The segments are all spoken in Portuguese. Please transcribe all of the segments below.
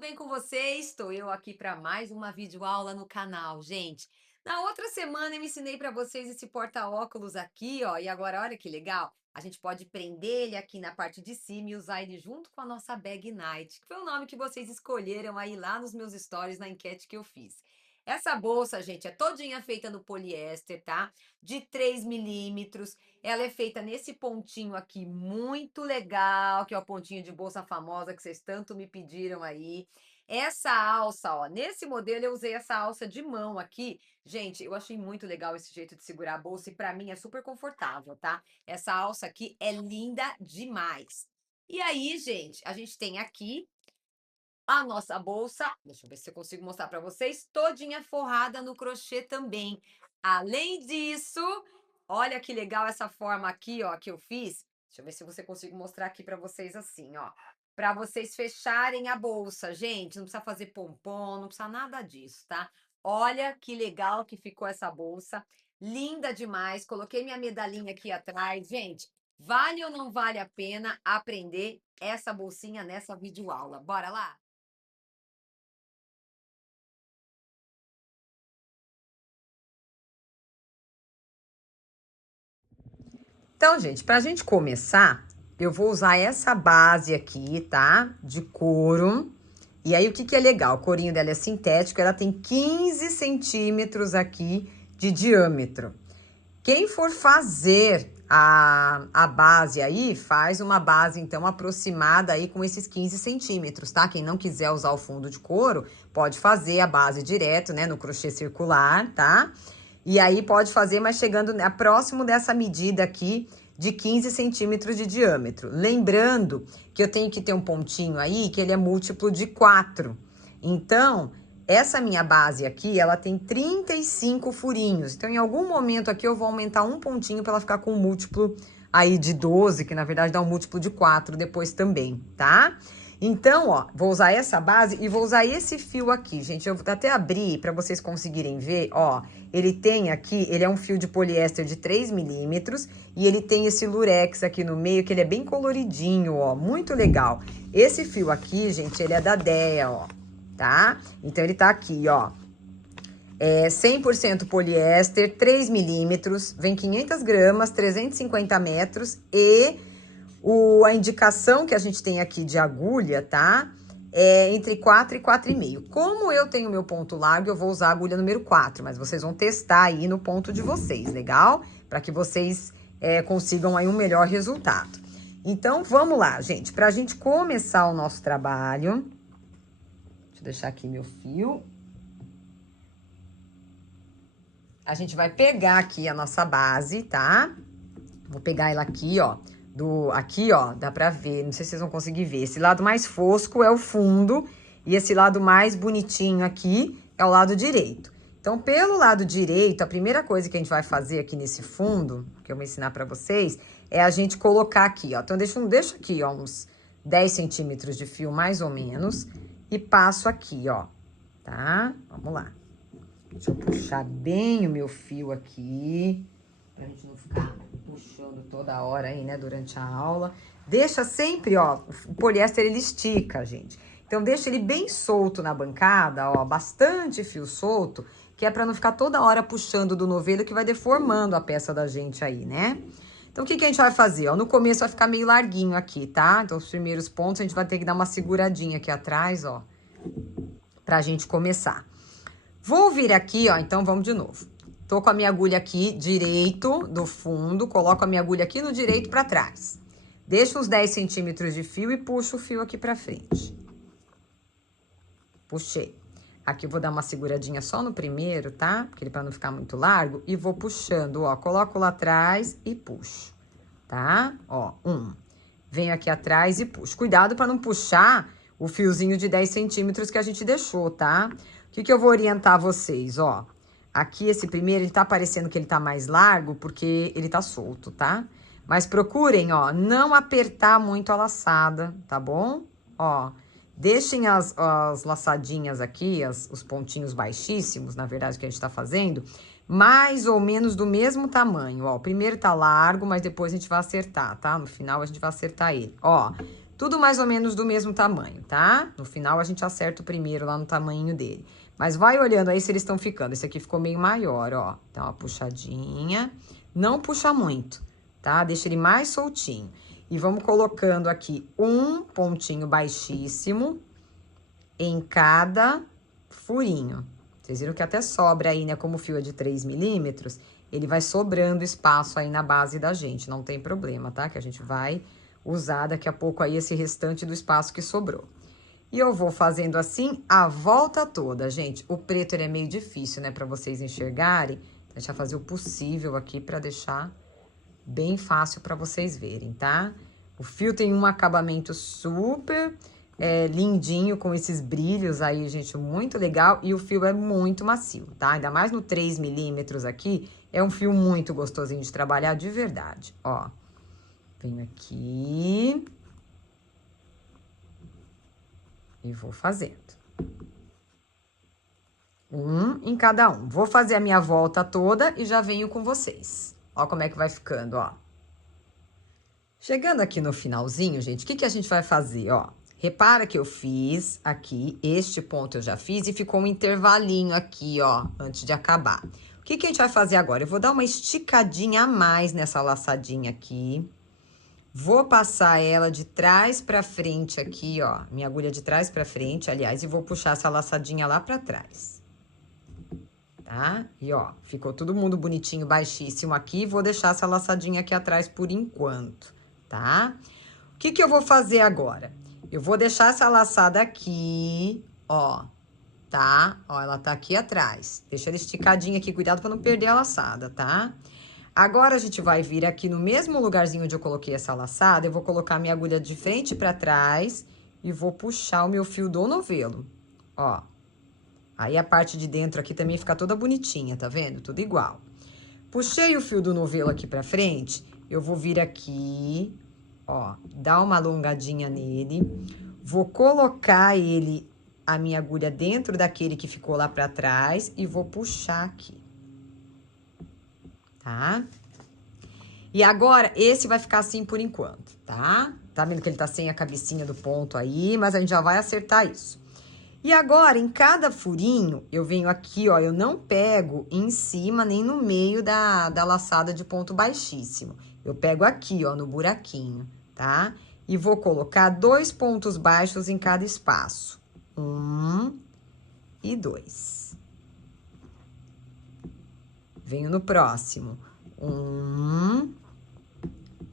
bem com vocês? Estou eu aqui para mais uma videoaula no canal, gente. Na outra semana eu ensinei para vocês esse porta-óculos aqui, ó, e agora olha que legal. A gente pode prender ele aqui na parte de cima e usar ele junto com a nossa bag night, que foi o nome que vocês escolheram aí lá nos meus stories na enquete que eu fiz. Essa bolsa, gente, é todinha feita no poliéster, tá? De 3 milímetros. Ela é feita nesse pontinho aqui, muito legal, que é o pontinho de bolsa famosa que vocês tanto me pediram aí. Essa alça, ó, nesse modelo eu usei essa alça de mão aqui. Gente, eu achei muito legal esse jeito de segurar a bolsa e pra mim é super confortável, tá? Essa alça aqui é linda demais. E aí, gente, a gente tem aqui a nossa bolsa, deixa eu ver se eu consigo mostrar para vocês, todinha forrada no crochê também. Além disso, olha que legal essa forma aqui, ó, que eu fiz. Deixa eu ver se você consigo mostrar aqui para vocês assim, ó. Para vocês fecharem a bolsa, gente, não precisa fazer pompom, não precisa nada disso, tá? Olha que legal que ficou essa bolsa. Linda demais. Coloquei minha medalhinha aqui atrás. Gente, vale ou não vale a pena aprender essa bolsinha nessa videoaula? Bora lá? Então, gente, para a gente começar, eu vou usar essa base aqui, tá? De couro. E aí, o que é legal? O corinho dela é sintético, ela tem 15 centímetros aqui de diâmetro. Quem for fazer a base aí, faz uma base, então, aproximada aí com esses 15 centímetros, tá? Quem não quiser usar o fundo de couro, pode fazer a base direto, né? No crochê circular, tá? E aí pode fazer, mas chegando próximo dessa medida aqui de 15 centímetros de diâmetro. Lembrando que eu tenho que ter um pontinho aí que ele é múltiplo de 4. Então, essa minha base aqui, ela tem 35 furinhos. Então, em algum momento aqui eu vou aumentar um pontinho para ela ficar com um múltiplo aí de 12, que na verdade dá um múltiplo de 4 depois também, tá? Então, ó, vou usar essa base e vou usar esse fio aqui, gente. Eu vou até abrir para vocês conseguirem ver, ó. Ele tem aqui, ele é um fio de poliéster de 3 milímetros e ele tem esse lurex aqui no meio, que ele é bem coloridinho, ó, muito legal. Esse fio aqui, gente, ele é da Dea, ó, tá? Então, ele tá aqui, ó. É 100% poliéster, 3 milímetros, vem 500 gramas, 350 metros e a indicação que a gente tem aqui de agulha, tá? É entre 4 e 4,5. Como eu tenho meu ponto largo, eu vou usar a agulha número 4, mas vocês vão testar aí no ponto de vocês, legal? Para que vocês consigam aí um melhor resultado. Então, vamos lá, gente. Pra gente começar o nosso trabalho, deixa eu deixar aqui meu fio. A gente vai pegar aqui a nossa base, tá? Vou pegar ela aqui, ó. Aqui, ó, dá pra ver, não sei se vocês vão conseguir ver. Esse lado mais fosco é o fundo e esse lado mais bonitinho aqui é o lado direito. Então, pelo lado direito, a primeira coisa que a gente vai fazer aqui nesse fundo, que eu vou ensinar pra vocês, é a gente colocar aqui, ó. Então, deixa aqui, ó, uns 10 centímetros de fio, mais ou menos, e passo aqui, ó, tá? Vamos lá. Deixa eu puxar bem o meu fio aqui, pra gente não ficar puxando toda hora aí, né, durante a aula. Deixa sempre, ó, o poliéster ele estica, gente. Então, deixa ele bem solto na bancada, ó, bastante fio solto, que é pra não ficar toda hora puxando do novelo, que vai deformando a peça da gente aí, né? Então, o que a gente vai fazer, ó? No começo vai ficar meio larguinho aqui, tá? Então, os primeiros pontos a gente vai ter que dar uma seguradinha aqui atrás, ó, pra gente começar. Vou vir aqui, ó, então vamos de novo. Tô com a minha agulha aqui direito do fundo, coloco a minha agulha aqui no direito pra trás. Deixo uns 10 centímetros de fio e puxo o fio aqui pra frente. Puxei. Aqui eu vou dar uma seguradinha só no primeiro, tá? Porque ele pra não ficar muito largo. E vou puxando, ó, coloco lá atrás e puxo, tá? Ó, venho aqui atrás e puxo. Cuidado pra não puxar o fiozinho de 10 centímetros que a gente deixou, tá? O que eu vou orientar vocês, ó? Aqui, esse primeiro, ele tá parecendo que ele tá mais largo, porque ele tá solto, tá? Mas procurem, ó, não apertar muito a laçada, tá bom? Ó, deixem as laçadinhas aqui, os pontinhos baixíssimos, na verdade, que a gente tá fazendo, mais ou menos do mesmo tamanho, ó. O primeiro tá largo, mas depois a gente vai acertar, tá? No final, a gente vai acertar ele. Ó, Tudo mais ou menos do mesmo tamanho, tá? No final, a gente acerta o primeiro lá no tamanho dele. Mas vai olhando aí se eles estão ficando. Esse aqui ficou meio maior, ó. Dá uma puxadinha. Não puxa muito, tá? Deixa ele mais soltinho. E vamos colocando aqui um pontinho baixíssimo em cada furinho. Vocês viram que até sobra aí, né? Como o fio é de 3 milímetros, ele vai sobrando espaço aí na base da gente. Não tem problema, tá? Que a gente vai usar daqui a pouco aí esse restante do espaço que sobrou. E eu vou fazendo assim a volta toda, gente. O preto, ele é meio difícil, né? Pra vocês enxergarem. Deixa eu fazer o possível aqui pra deixar bem fácil pra vocês verem, tá? O fio tem um acabamento super lindinho, com esses brilhos aí, gente, muito legal. E o fio é muito macio, tá? Ainda mais no 3 milímetros aqui, é um fio muito gostosinho de trabalhar de verdade, ó. Venho aqui e vou fazendo. Um em cada um. Vou fazer a minha volta toda e já venho com vocês. Ó como é que vai ficando, ó. Chegando aqui no finalzinho, gente, o que que a gente vai fazer, ó? Repara que eu fiz aqui, este ponto eu já fiz e ficou um intervalinho aqui, ó, antes de acabar. O que que a gente vai fazer agora? Eu vou dar uma esticadinha a mais nessa laçadinha aqui. Vou passar ela de trás pra frente aqui, ó, minha agulha de trás pra frente, aliás, e vou puxar essa laçadinha lá pra trás. Tá? E, ó, ficou todo mundo bonitinho, baixíssimo aqui. Vou deixar essa laçadinha aqui atrás por enquanto, tá? O que que eu vou fazer agora? Eu vou deixar essa laçada aqui, ó, tá? Ó, ela tá aqui atrás. Deixa ela esticadinha aqui, cuidado pra não perder a laçada, tá? Agora, a gente vai vir aqui no mesmo lugarzinho onde eu coloquei essa laçada, eu vou colocar minha agulha de frente pra trás e vou puxar o meu fio do novelo, ó. Aí, a parte de dentro aqui também fica toda bonitinha, tá vendo? Tudo igual. Puxei o fio do novelo aqui pra frente, eu vou vir aqui, ó, dar uma alongadinha nele, vou colocar ele, a minha agulha dentro daquele que ficou lá pra trás e vou puxar aqui. Tá? E agora, esse vai ficar assim por enquanto, tá? Tá vendo que ele tá sem a cabecinha do ponto aí, mas a gente já vai acertar isso. E agora, em cada furinho, eu venho aqui, ó, eu não pego em cima nem no meio da laçada de ponto baixíssimo. Eu pego aqui, ó, no buraquinho, tá? E vou colocar 2 pontos baixos em cada espaço. 1 e 2. Venho no próximo. 1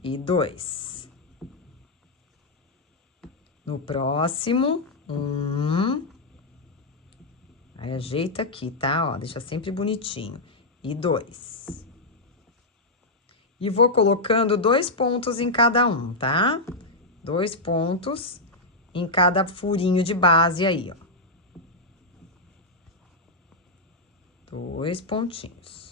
e 2. No próximo, 1. Aí, ajeita aqui, tá? Ó, deixa sempre bonitinho. E 2. E vou colocando 2 pontos em cada um, tá? 2 pontos em cada furinho de base aí, ó. 2 pontinhos.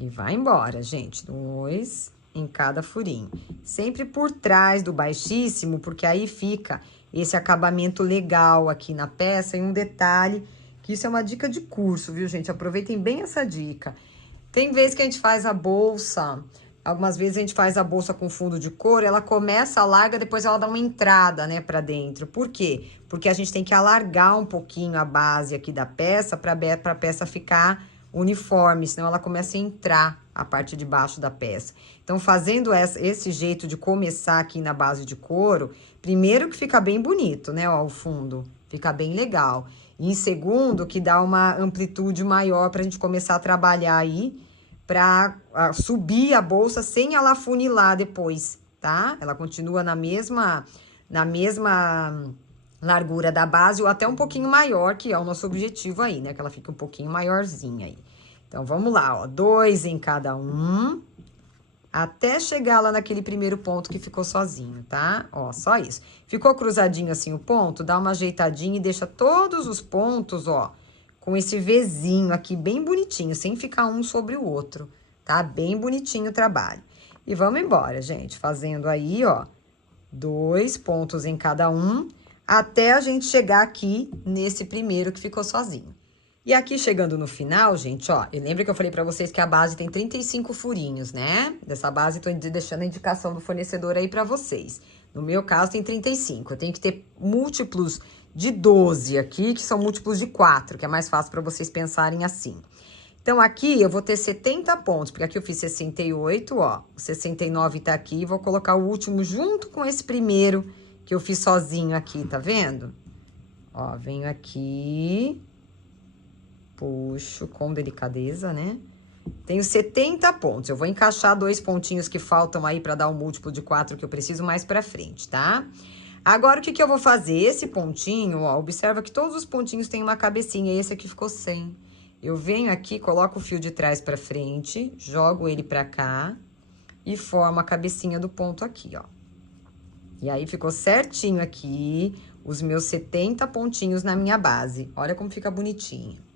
E vai embora, gente. 2 em cada furinho. Sempre por trás do baixíssimo, porque aí fica esse acabamento legal aqui na peça. E um detalhe, que isso é uma dica de curso, viu, gente? Aproveitem bem essa dica. Tem vezes que a gente faz a bolsa, algumas vezes a gente faz a bolsa com fundo de couro, ela começa larga, depois ela dá uma entrada, né, pra dentro. Por quê? Porque a gente tem que alargar um pouquinho a base aqui da peça pra peça ficar uniforme, senão ela começa a entrar a parte de baixo da peça. Então, fazendo esse jeito de começar aqui na base de couro, primeiro que fica bem bonito, né, ó, o fundo, fica bem legal. E em segundo, que dá uma amplitude maior pra gente começar a trabalhar aí, pra subir a bolsa sem ela afunilar depois, tá? Ela continua na mesma largura da base ou até um pouquinho maior, que é o nosso objetivo aí, né? Que ela fique um pouquinho maiorzinha aí. Então, vamos lá, ó. 2 em cada um, até chegar lá naquele primeiro ponto que ficou sozinho, tá? Ó, só isso. Ficou cruzadinho assim o ponto, dá uma ajeitadinha e deixa todos os pontos, ó, com esse Vzinho aqui bem bonitinho, sem ficar um sobre o outro, tá? Bem bonitinho o trabalho. E vamos embora, gente, fazendo aí, ó, 2 pontos em cada um, até a gente chegar aqui nesse primeiro que ficou sozinho. E aqui, chegando no final, gente, ó, eu lembro que eu falei pra vocês que a base tem 35 furinhos, né? Dessa base, tô deixando a indicação do fornecedor aí pra vocês. No meu caso, tem 35. Eu tenho que ter múltiplos de 12 aqui, que são múltiplos de 4, que é mais fácil pra vocês pensarem assim. Então, aqui eu vou ter 70 pontos, porque aqui eu fiz 68, ó. O 69 tá aqui, vou colocar o último junto com esse primeiro que eu fiz sozinho aqui, tá vendo? Ó, venho aqui... Puxo com delicadeza, né? Tenho 70 pontos. Eu vou encaixar 2 pontinhos que faltam aí para dar um múltiplo de 4 que eu preciso mais pra frente, tá? Agora, o que que eu vou fazer? Esse pontinho, ó, observa que todos os pontinhos têm uma cabecinha. E esse aqui ficou sem. Eu venho aqui, coloco o fio de trás pra frente, jogo ele pra cá e formo a cabecinha do ponto aqui, ó. E aí, ficou certinho aqui os meus 70 pontinhos na minha base. Olha como fica bonitinho.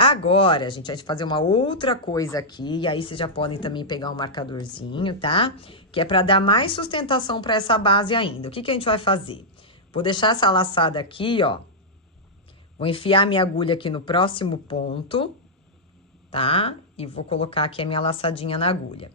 Agora, a gente vai fazer uma outra coisa aqui, e aí vocês já podem também pegar um marcadorzinho, tá? Que é pra dar mais sustentação pra essa base ainda. O que que a gente vai fazer? Vou deixar essa laçada aqui, ó. Vou enfiar minha agulha aqui no próximo ponto, tá? E vou colocar aqui a minha laçadinha na agulha.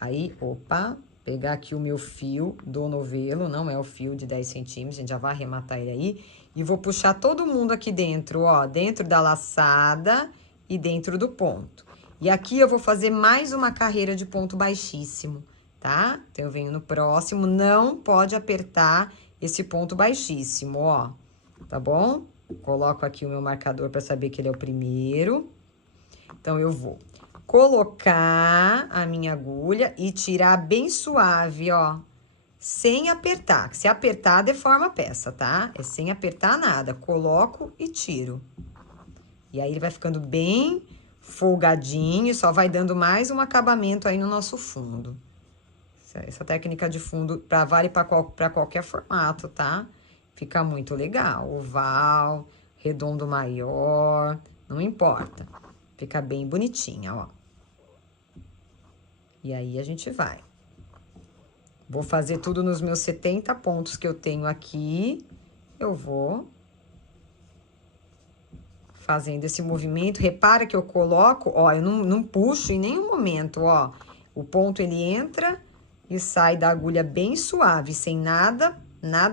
Aí, opa, pegar aqui o meu fio do novelo, não é o fio de 10 centímetros, a gente já vai arrematar ele aí. E vou puxar todo mundo aqui dentro, ó, dentro da laçada e dentro do ponto. E aqui eu vou fazer mais uma carreira de ponto baixíssimo, tá? Então, eu venho no próximo, não pode apertar esse ponto baixíssimo, ó, tá bom? Coloco aqui o meu marcador para saber que ele é o primeiro. Então, eu vou colocar a minha agulha e tirar bem suave, ó. Sem apertar. Se apertar, deforma a peça, tá? É sem apertar nada. Coloco e tiro. E aí, ele vai ficando bem folgadinho e só vai dando mais um acabamento aí no nosso fundo. Essa técnica de fundo vale para qualquer formato, tá? Fica muito legal. Oval, redondo maior, não importa. Fica bem bonitinha, ó. E aí, a gente vai. Vou fazer tudo nos meus 70 pontos que eu tenho aqui. Eu vou fazendo esse movimento. Repara que eu coloco, ó, eu não puxo em nenhum momento, ó. O ponto, ele entra e sai da agulha bem suave, sem nada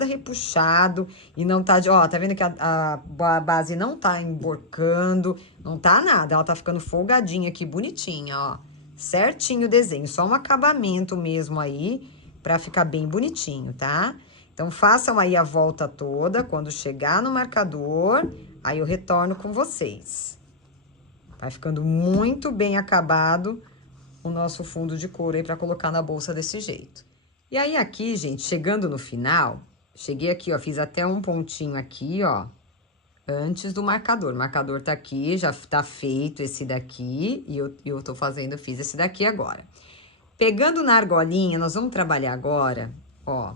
repuxado. E não tá, ó, tá vendo que a base não tá emborcando, não tá nada. Ela tá ficando folgadinha aqui, bonitinha, ó. Certinho o desenho, só um acabamento mesmo aí, pra ficar bem bonitinho, tá? Então, façam aí a volta toda. Quando chegar no marcador, aí eu retorno com vocês. Vai ficando muito bem acabado o nosso fundo de couro aí pra colocar na bolsa desse jeito. E aí, aqui, gente, chegando no final, cheguei aqui, ó, fiz até um pontinho aqui, ó, antes do marcador. O marcador tá aqui, já tá feito esse daqui, e eu tô fazendo, eu fiz esse daqui agora. Pegando na argolinha, nós vamos trabalhar agora, ó,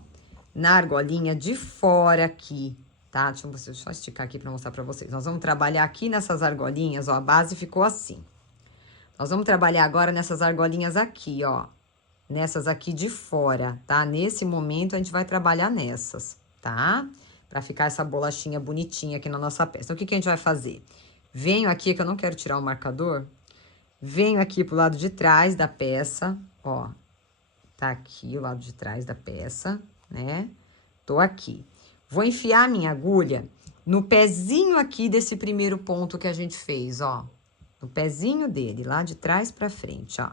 na argolinha de fora aqui, tá? Deixa eu só esticar aqui pra mostrar pra vocês. Nós vamos trabalhar aqui nessas argolinhas, ó, a base ficou assim. Nós vamos trabalhar agora nessas argolinhas aqui, ó, nessas aqui de fora, tá? Nesse momento, a gente vai trabalhar nessas, tá? Pra ficar essa bolachinha bonitinha aqui na nossa peça. Então, o que que a gente vai fazer? Venho aqui, que eu não quero tirar o marcador, venho aqui pro lado de trás da peça, ó, tá aqui o lado de trás da peça, né? Tô aqui. Vou enfiar a minha agulha no pezinho aqui desse primeiro ponto que a gente fez, ó. No pezinho dele, lá de trás pra frente, ó.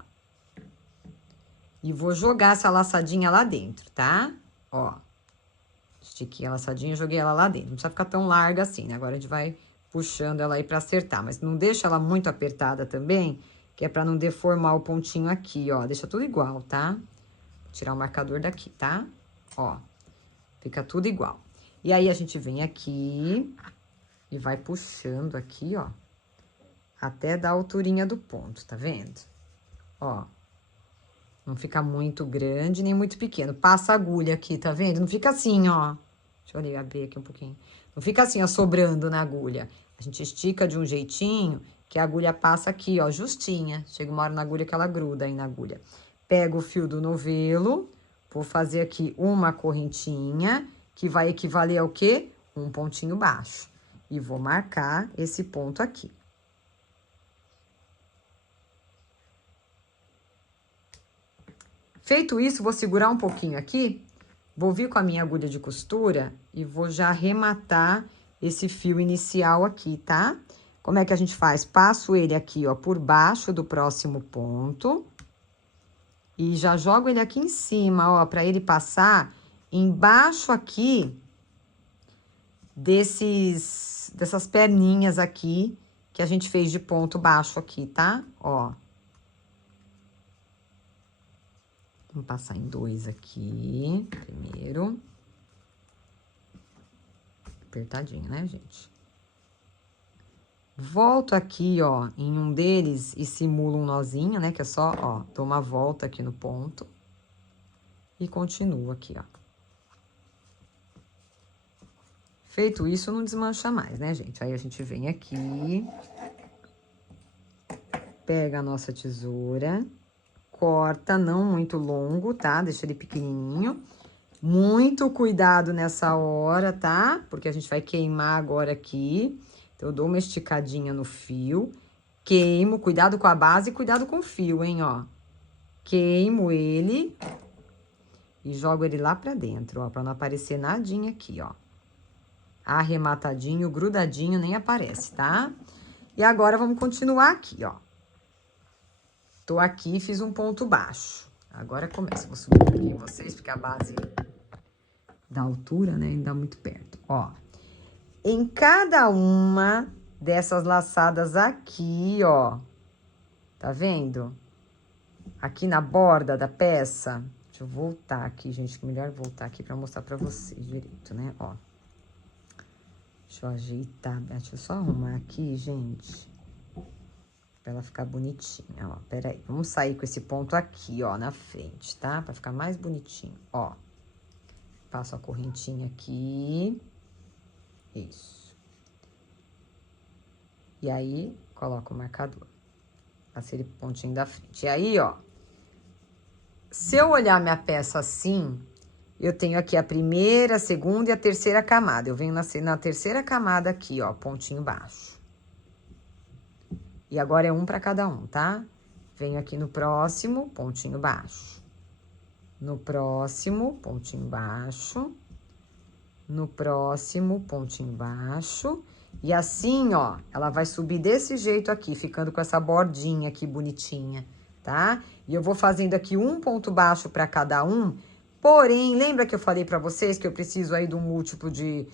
E vou jogar essa laçadinha lá dentro, tá? Ó. Estiquei a laçadinha e joguei ela lá dentro. Não precisa ficar tão larga assim, né? Agora a gente vai puxando ela aí pra acertar. Mas não deixa ela muito apertada também, que é pra não deformar o pontinho aqui, ó. Deixa tudo igual, tá? Vou tirar o marcador daqui, tá? Ó. Fica tudo igual. E aí, a gente vem aqui e vai puxando aqui, ó. Até dar a alturinha do ponto, tá vendo? Ó. Não fica muito grande, nem muito pequeno. Passa a agulha aqui, tá vendo? Não fica assim, ó. Deixa eu abrir aqui um pouquinho. Não fica assim, ó, sobrando na agulha. A gente estica de um jeitinho que a agulha passa aqui, ó, justinha. Chega uma hora na agulha que ela gruda aí na agulha. Pego o fio do novelo, vou fazer aqui uma correntinha, que vai equivaler ao quê? Um pontinho baixo. E vou marcar esse ponto aqui. Feito isso, vou segurar um pouquinho aqui, vou vir com a minha agulha de costura e vou já arrematar esse fio inicial aqui, tá? Como é que a gente faz? Passo ele aqui, ó, por baixo do próximo ponto. E já jogo ele aqui em cima, ó, pra ele passar embaixo aqui dessas perninhas aqui que a gente fez de ponto baixo aqui, tá? Ó. Vamos passar em 2 aqui, primeiro. Apertadinho, né, gente? Volto aqui, ó, em um deles e simulo um nozinho, né? Que é só, ó, dou uma volta aqui no ponto. E continuo aqui, ó. Feito isso, não desmancha mais, né, gente? Aí a gente vem aqui, pega a nossa tesoura, corta, não muito longo, tá? Deixa ele pequenininho. Muito cuidado nessa hora, tá? Porque a gente vai queimar agora aqui. Então, eu dou uma esticadinha no fio, queimo, cuidado com a base e cuidado com o fio, hein, ó. Queimo ele e jogo ele lá pra dentro, ó, pra não aparecer nadinha aqui, ó. Arrematadinho, grudadinho, nem aparece, tá? E agora, vamos continuar aqui, ó. Tô aqui, fiz um ponto baixo. Agora começa, vou subir um pouquinho vocês, porque a base da altura, né, ainda muito perto, ó. Em cada uma dessas laçadas aqui, ó, tá vendo? Aqui na borda da peça, deixa eu voltar aqui, gente, que melhor voltar aqui pra mostrar pra vocês direito, né, ó. Deixa eu ajeitar, deixa eu só arrumar aqui, gente, pra ela ficar bonitinha, ó. Pera aí, vamos sair com esse ponto aqui, ó, na frente, tá? Pra ficar mais bonitinho, ó. Passo a correntinha aqui. Isso. E aí, coloco o marcador. Passei ele pontinho da frente. E aí, ó. Se eu olhar minha peça assim, eu tenho aqui a primeira, a segunda e a terceira camada. Eu venho na terceira camada aqui, ó, pontinho baixo. E agora é um pra cada um, tá? Venho aqui no próximo, pontinho baixo. No próximo, pontinho baixo. No próximo, pontinho baixo. E assim, ó, ela vai subir desse jeito aqui, ficando com essa bordinha aqui bonitinha, tá? E eu vou fazendo aqui um ponto baixo pra cada um. Porém, lembra que eu falei pra vocês que eu preciso aí de um múltiplo de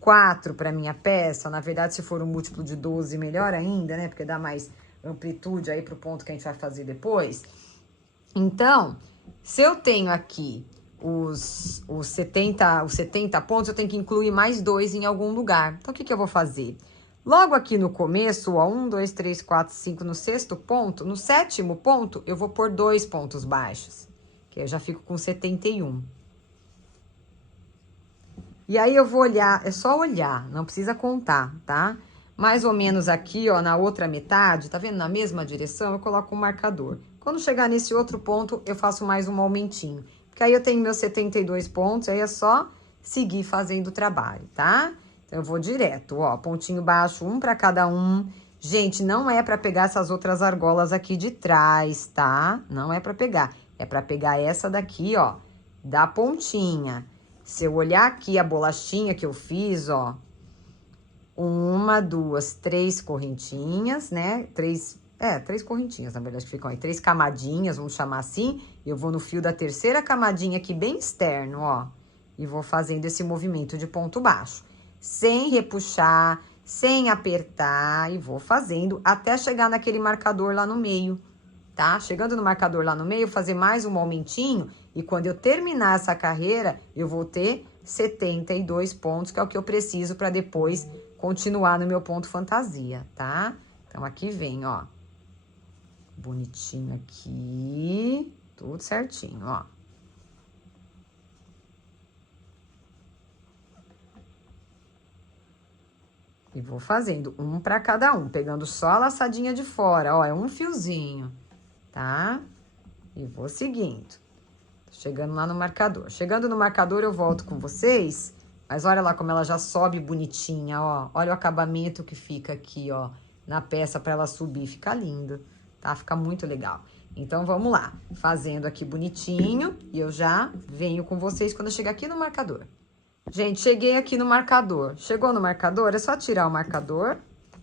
4 pra minha peça? Na verdade, se for um múltiplo de 12, melhor ainda, né? Porque dá mais amplitude aí pro ponto que a gente vai fazer depois. Então, se eu tenho aqui os 70 pontos, eu tenho que incluir mais 2 em algum lugar. Então, o que que eu vou fazer? Logo aqui no começo, ó, 1, 2, 3, 4, 5, no sexto ponto, no sétimo ponto, eu vou pôr 2 pontos baixos, que aí eu já fico com 71. E aí, eu vou olhar, é só olhar, não precisa contar, tá? Mais ou menos aqui, ó, na outra metade, tá vendo? Na mesma direção, eu coloco um marcador. Quando chegar nesse outro ponto, eu faço mais um aumentinho. Porque aí eu tenho meus 72 pontos, aí é só seguir fazendo o trabalho, tá? Então, eu vou direto, ó, pontinho baixo, um pra cada um. Gente, não é pra pegar essas outras argolas aqui de trás, tá? Não é pra pegar. É pra pegar essa daqui, ó, da pontinha. Se eu olhar aqui a bolachinha que eu fiz, ó, 1, 2, 3 correntinhas, né? 3 correntinhas, na verdade, ficam aí. 3 camadinhas, vamos chamar assim. Eu vou no fio da terceira camadinha aqui, bem externo, ó. E vou fazendo esse movimento de ponto baixo. Sem repuxar, sem apertar. E vou fazendo até chegar naquele marcador lá no meio, tá? Chegando no marcador lá no meio, fazer mais um aumentinho. E quando eu terminar essa carreira, eu vou ter 72 pontos, que é o que eu preciso para depois continuar no meu ponto fantasia, tá? Então, aqui vem, ó. Bonitinho aqui, tudo certinho, ó. E vou fazendo um pra cada um, pegando só a laçadinha de fora, ó, é um fiozinho, tá? E vou seguindo. Chegando lá no marcador. Chegando no marcador, eu volto com vocês, mas olha lá como ela já sobe bonitinha, ó. Olha o acabamento que fica aqui, ó, na peça pra ela subir, fica lindo, tá? Fica muito legal. Então, vamos lá. Fazendo aqui bonitinho e eu já venho com vocês quando eu chegar aqui no marcador. Gente, cheguei aqui no marcador. Chegou no marcador, é só tirar o marcador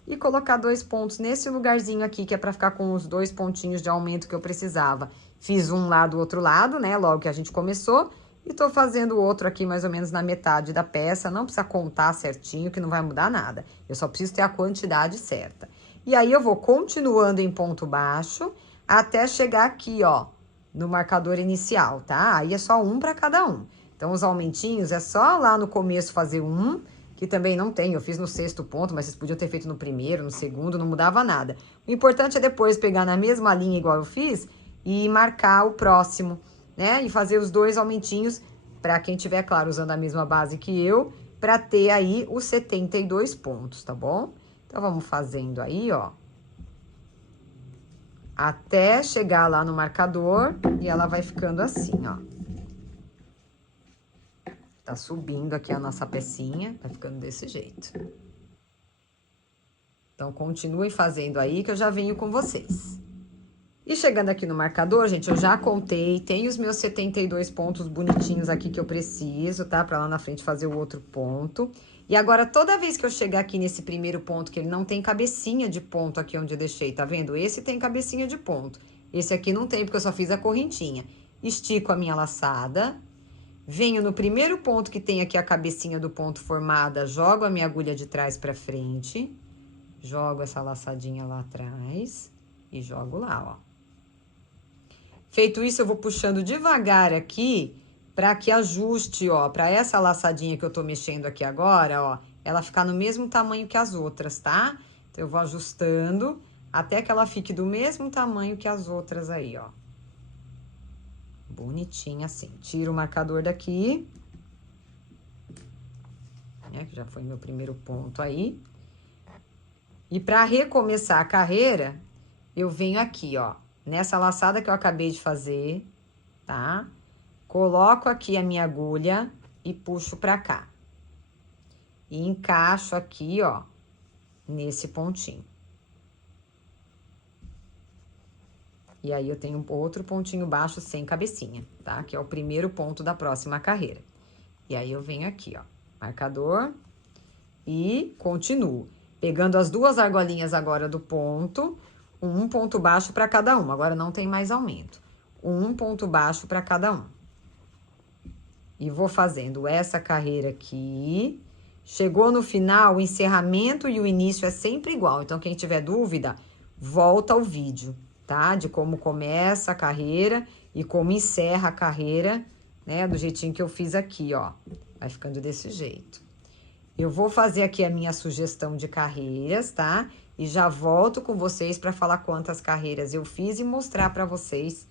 e colocar 2 pontos nesse lugarzinho aqui, que é pra ficar com os 2 pontinhos de aumento que eu precisava. Fiz um lá do outro lado, né, logo que a gente começou. E tô fazendo outro aqui mais ou menos na metade da peça. Não precisa contar certinho, que não vai mudar nada. Eu só preciso ter a quantidade certa. E aí, eu vou continuando em ponto baixo até chegar aqui, ó, no marcador inicial, tá? Aí é só um pra cada um. Então, os aumentinhos é só lá no começo fazer um, que também não tem. Eu fiz no 6º ponto, mas vocês podiam ter feito no 1º, no 2º, não mudava nada. O importante é depois pegar na mesma linha igual eu fiz e marcar o próximo, né? E fazer os 2 aumentinhos, para quem tiver, claro, usando a mesma base que eu, para ter aí os 72 pontos, tá bom? Então, vamos fazendo aí, ó. Até chegar lá no marcador e ela vai ficando assim, ó. Tá subindo aqui a nossa pecinha, tá ficando desse jeito. Então, continuem fazendo aí que eu já venho com vocês. E chegando aqui no marcador, gente, eu já contei, tem os meus 72 pontos bonitinhos aqui que eu preciso, tá? Pra lá na frente fazer o outro ponto. E agora, toda vez que eu chegar aqui nesse primeiro ponto, que ele não tem cabecinha de ponto aqui onde eu deixei, tá vendo? Esse tem cabecinha de ponto. Esse aqui não tem, porque eu só fiz a correntinha. Estico a minha laçada. Venho no primeiro ponto que tem aqui a cabecinha do ponto formada, jogo a minha agulha de trás pra frente, jogo essa laçadinha lá atrás e jogo lá, ó. Feito isso, eu vou puxando devagar aqui pra que ajuste, ó, pra essa laçadinha que eu tô mexendo aqui agora, ó, ela ficar no mesmo tamanho que as outras, tá? Então, eu vou ajustando até que ela fique do mesmo tamanho que as outras aí, ó. Bonitinha assim. Tiro o marcador daqui. Né, que já foi meu primeiro ponto aí. E para recomeçar a carreira, eu venho aqui, ó. Nessa laçada que eu acabei de fazer, tá? Coloco aqui a minha agulha e puxo pra cá. E encaixo aqui, ó, nesse pontinho. E aí, eu tenho outro pontinho baixo sem cabecinha, tá? Que é o primeiro ponto da próxima carreira. E aí, eu venho aqui, ó, marcador e continuo. Pegando as 2 argolinhas agora do ponto, um ponto baixo para cada um. Agora, não tem mais aumento. Um ponto baixo para cada um. E vou fazendo essa carreira aqui. Chegou no final, o encerramento e o início é sempre igual. Então, quem tiver dúvida, volta ao vídeo, tá? De como começa a carreira e como encerra a carreira, né? Do jeitinho que eu fiz aqui, ó. Vai ficando desse jeito. Eu vou fazer aqui a minha sugestão de carreiras, tá? E já volto com vocês para falar quantas carreiras eu fiz e mostrar para vocês,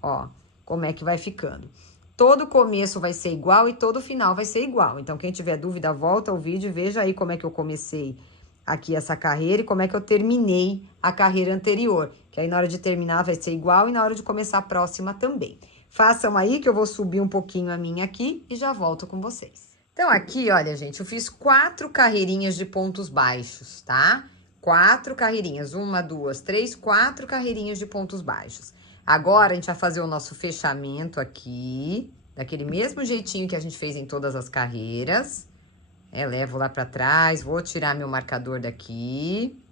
ó, como é que vai ficando. Todo começo vai ser igual e todo final vai ser igual. Então, quem tiver dúvida, volta ao vídeo e veja aí como é que eu comecei aqui essa carreira e como é que eu terminei a carreira anterior. Que aí, na hora de terminar, vai ser igual e na hora de começar a próxima também. Façam aí que eu vou subir um pouquinho a minha aqui e já volto com vocês. Então, aqui, olha, gente, eu fiz 4 carreirinhas de pontos baixos, tá? 4 carreirinhas, 1, 2, 3, 4 carreirinhas de pontos baixos. Agora, a gente vai fazer o nosso fechamento aqui, daquele mesmo jeitinho que a gente fez em todas as carreiras. Levo lá pra trás, vou tirar meu marcador daqui.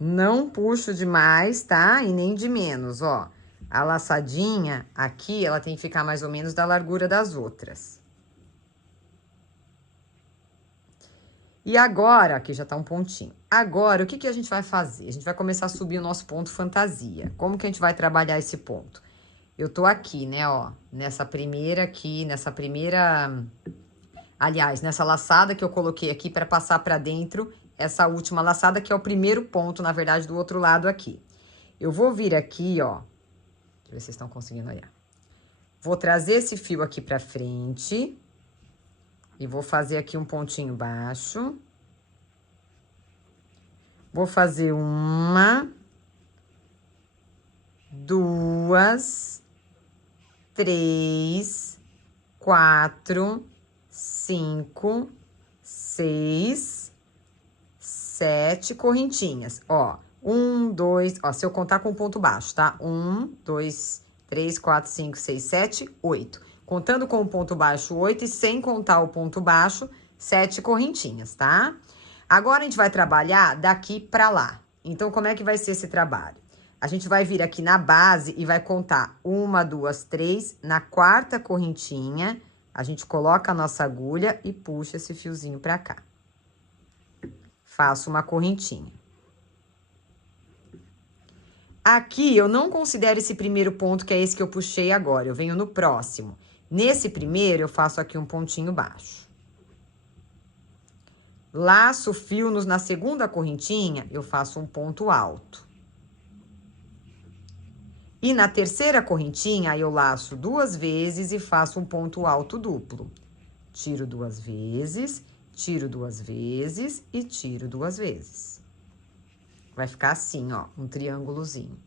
Não puxo demais, tá? E nem de menos, ó. A laçadinha aqui, ela tem que ficar mais ou menos da largura das outras. E agora, aqui já tá um pontinho. Agora, o que que a gente vai fazer? A gente vai começar a subir o nosso ponto fantasia. Como que a gente vai trabalhar esse ponto? Eu tô aqui, né, ó, nessa primeira aqui, aliás, nessa laçada que eu coloquei aqui para passar pra dentro, essa última laçada que é o primeiro ponto, na verdade, do outro lado aqui. Eu vou vir aqui, ó, deixa eu ver se vocês estão conseguindo olhar. Vou trazer esse fio aqui pra frente. E vou fazer aqui um pontinho baixo. Vou fazer 1, 2, 3, 4, 5, 6, 7 correntinhas. Ó, 1, 2, ó, se eu contar com ponto baixo, tá? 1, 2, 3, 4, 5, 6, 7, 8. Contando com o ponto baixo, 8, e sem contar o ponto baixo, 7 correntinhas, tá? Agora, a gente vai trabalhar daqui pra lá. Então, como é que vai ser esse trabalho? A gente vai vir aqui na base e vai contar 1, 2, 3. Na quarta correntinha, a gente coloca a nossa agulha e puxa esse fiozinho pra cá. Faço uma correntinha. Aqui, eu não considero esse primeiro ponto, que é esse que eu puxei agora. Eu venho no próximo. Nesse primeiro, eu faço aqui um pontinho baixo. Laço o fio na segunda correntinha, eu faço um ponto alto. E na terceira correntinha, eu laço 2 vezes e faço um ponto alto duplo. Tiro 2 vezes, tiro 2 vezes e tiro 2 vezes. Vai ficar assim, ó, um triângulozinho.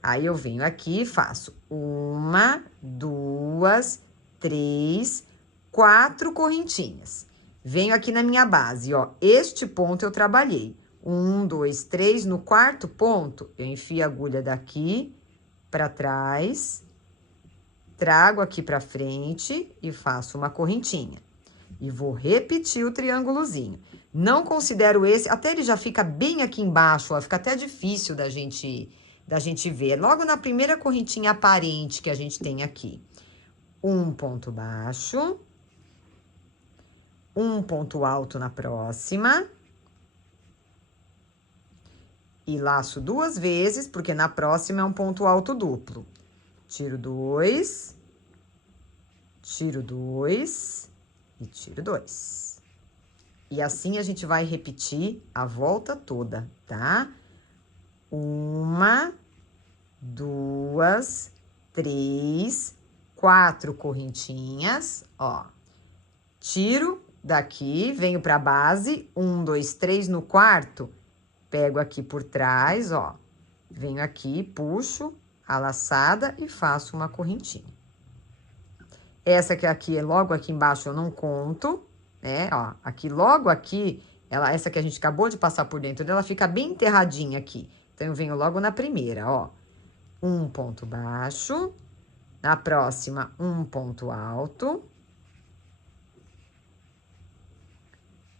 Aí, eu venho aqui e faço 1, 2, 3, 4 correntinhas. Venho aqui na minha base, ó, este ponto eu trabalhei. 1, 2, 3, no quarto ponto, eu enfio a agulha daqui pra trás, trago aqui pra frente e faço uma correntinha. E vou repetir o triângulozinho. Não considero esse, até ele já fica bem aqui embaixo, ó, fica até difícil da gente ver. Logo na primeira correntinha aparente que a gente tem aqui. Um ponto baixo. Um ponto alto na próxima. E laço 2 vezes, porque na próxima é um ponto alto duplo. Tiro 2. Tiro 2. E tiro 2. E assim a gente vai repetir a volta toda, tá? 1, 2, 3, 4 correntinhas, ó. Tiro daqui, venho pra base, 1, 2, 3 no quarto, pego aqui por trás, ó. Venho aqui, puxo a laçada e faço uma correntinha. Essa que aqui, logo aqui embaixo, eu não conto, né? Ó, aqui, logo aqui, essa que a gente acabou de passar por dentro dela, fica bem enterradinha aqui. Então, eu venho logo na primeira, ó. Um ponto baixo. Na próxima, um ponto alto.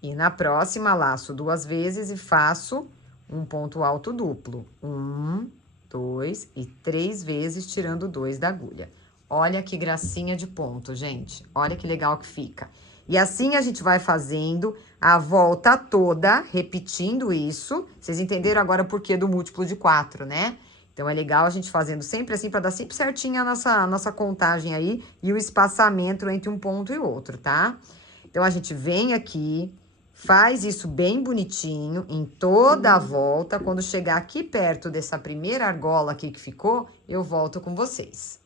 E na próxima, laço 2 vezes e faço um ponto alto duplo. 1, 2 e 3 vezes, tirando 2 da agulha. Olha que gracinha de ponto, gente. Olha que legal que fica. E assim a gente vai fazendo a volta toda, repetindo isso. Vocês entenderam agora o porquê do múltiplo de 4, né? Então, é legal a gente fazendo sempre assim, pra dar sempre certinho a nossa contagem aí e o espaçamento entre um ponto e outro, tá? Então, a gente vem aqui, faz isso bem bonitinho, em toda a volta. Quando chegar aqui perto dessa primeira argola aqui que ficou, eu volto com vocês.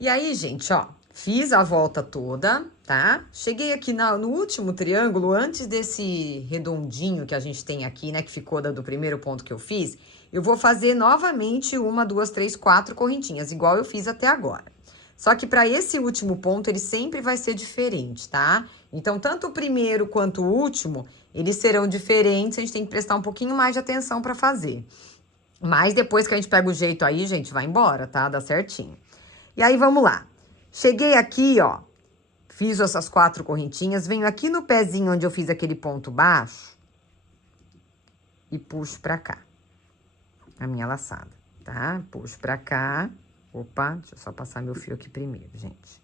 E aí, gente, ó, fiz a volta toda, tá? Cheguei aqui no último triângulo, antes desse redondinho que a gente tem aqui, né, que ficou do primeiro ponto que eu fiz, eu vou fazer novamente 1, 2, 3, 4 correntinhas, igual eu fiz até agora. Só que para esse último ponto, ele sempre vai ser diferente, tá? Então, tanto o primeiro quanto o último, eles serão diferentes, a gente tem que prestar um pouquinho mais de atenção para fazer. Mas depois que a gente pega o jeito aí, gente, vai embora, tá? Dá certinho. E aí, vamos lá. Cheguei aqui, ó, fiz essas 4 correntinhas, venho aqui no pezinho onde eu fiz aquele ponto baixo e puxo pra cá a minha laçada, tá? Puxo pra cá. Opa, deixa eu só passar meu fio aqui primeiro, gente.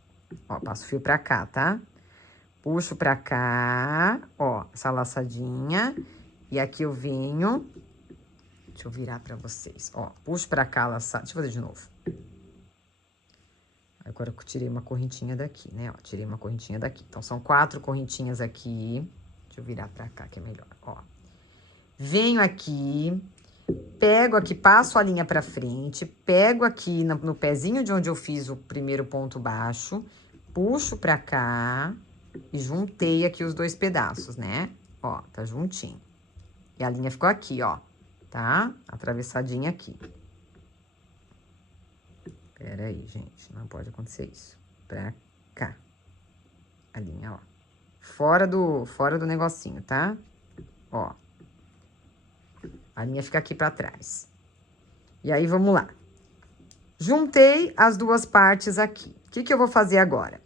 Ó, passo o fio pra cá, tá? Puxo pra cá, ó, essa laçadinha. E aqui eu venho... Deixa eu virar pra vocês, ó. Puxo pra cá a laçada... Deixa eu fazer de novo. Agora, eu tirei uma correntinha daqui, né? Ó, tirei uma correntinha daqui. Então, são 4 correntinhas aqui. Deixa eu virar pra cá, que é melhor, ó. Venho aqui, pego aqui, passo a linha pra frente, pego aqui no pezinho de onde eu fiz o primeiro ponto baixo, puxo pra cá e juntei aqui os 2 pedaços, né? Ó, tá juntinho. E a linha ficou aqui, ó, tá? Atravessadinha aqui. Pera aí, gente, não pode acontecer isso. Pra cá. A linha, ó. Fora do negocinho, tá? Ó. A linha fica aqui pra trás. E aí, vamos lá. Juntei as duas partes aqui. O que eu vou fazer agora?